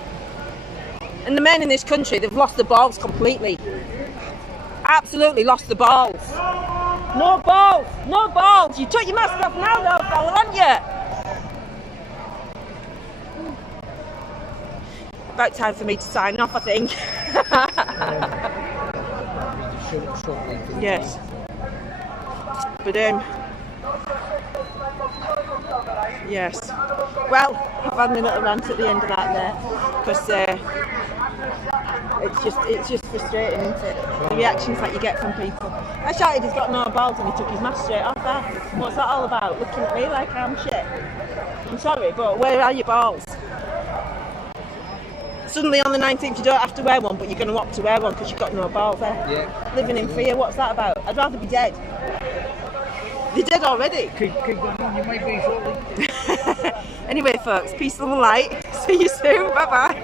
And the men in this country, they've lost the balls completely. Absolutely lost the balls. No balls, no balls. You took your mask off now though, fella, haven't you? About time for me to sign off, I think. Yes. But yes. Well, I've had my little rant at the end of that there, because it's just frustrating, isn't it? The reactions that you get from people. I shouted he's got no balls and he took his mask straight off there. What's that all about? Looking at me like I'm shit. I'm sorry, but where are your balls? Suddenly on the 19th you don't have to wear one, but you're going to opt to wear one because you've got no balls there. Yeah. Living in fear, what's that about? I'd rather be dead. They're dead already. Keep going on, you might be shortly. Anyway folks, peace, love and light. See you soon, bye bye.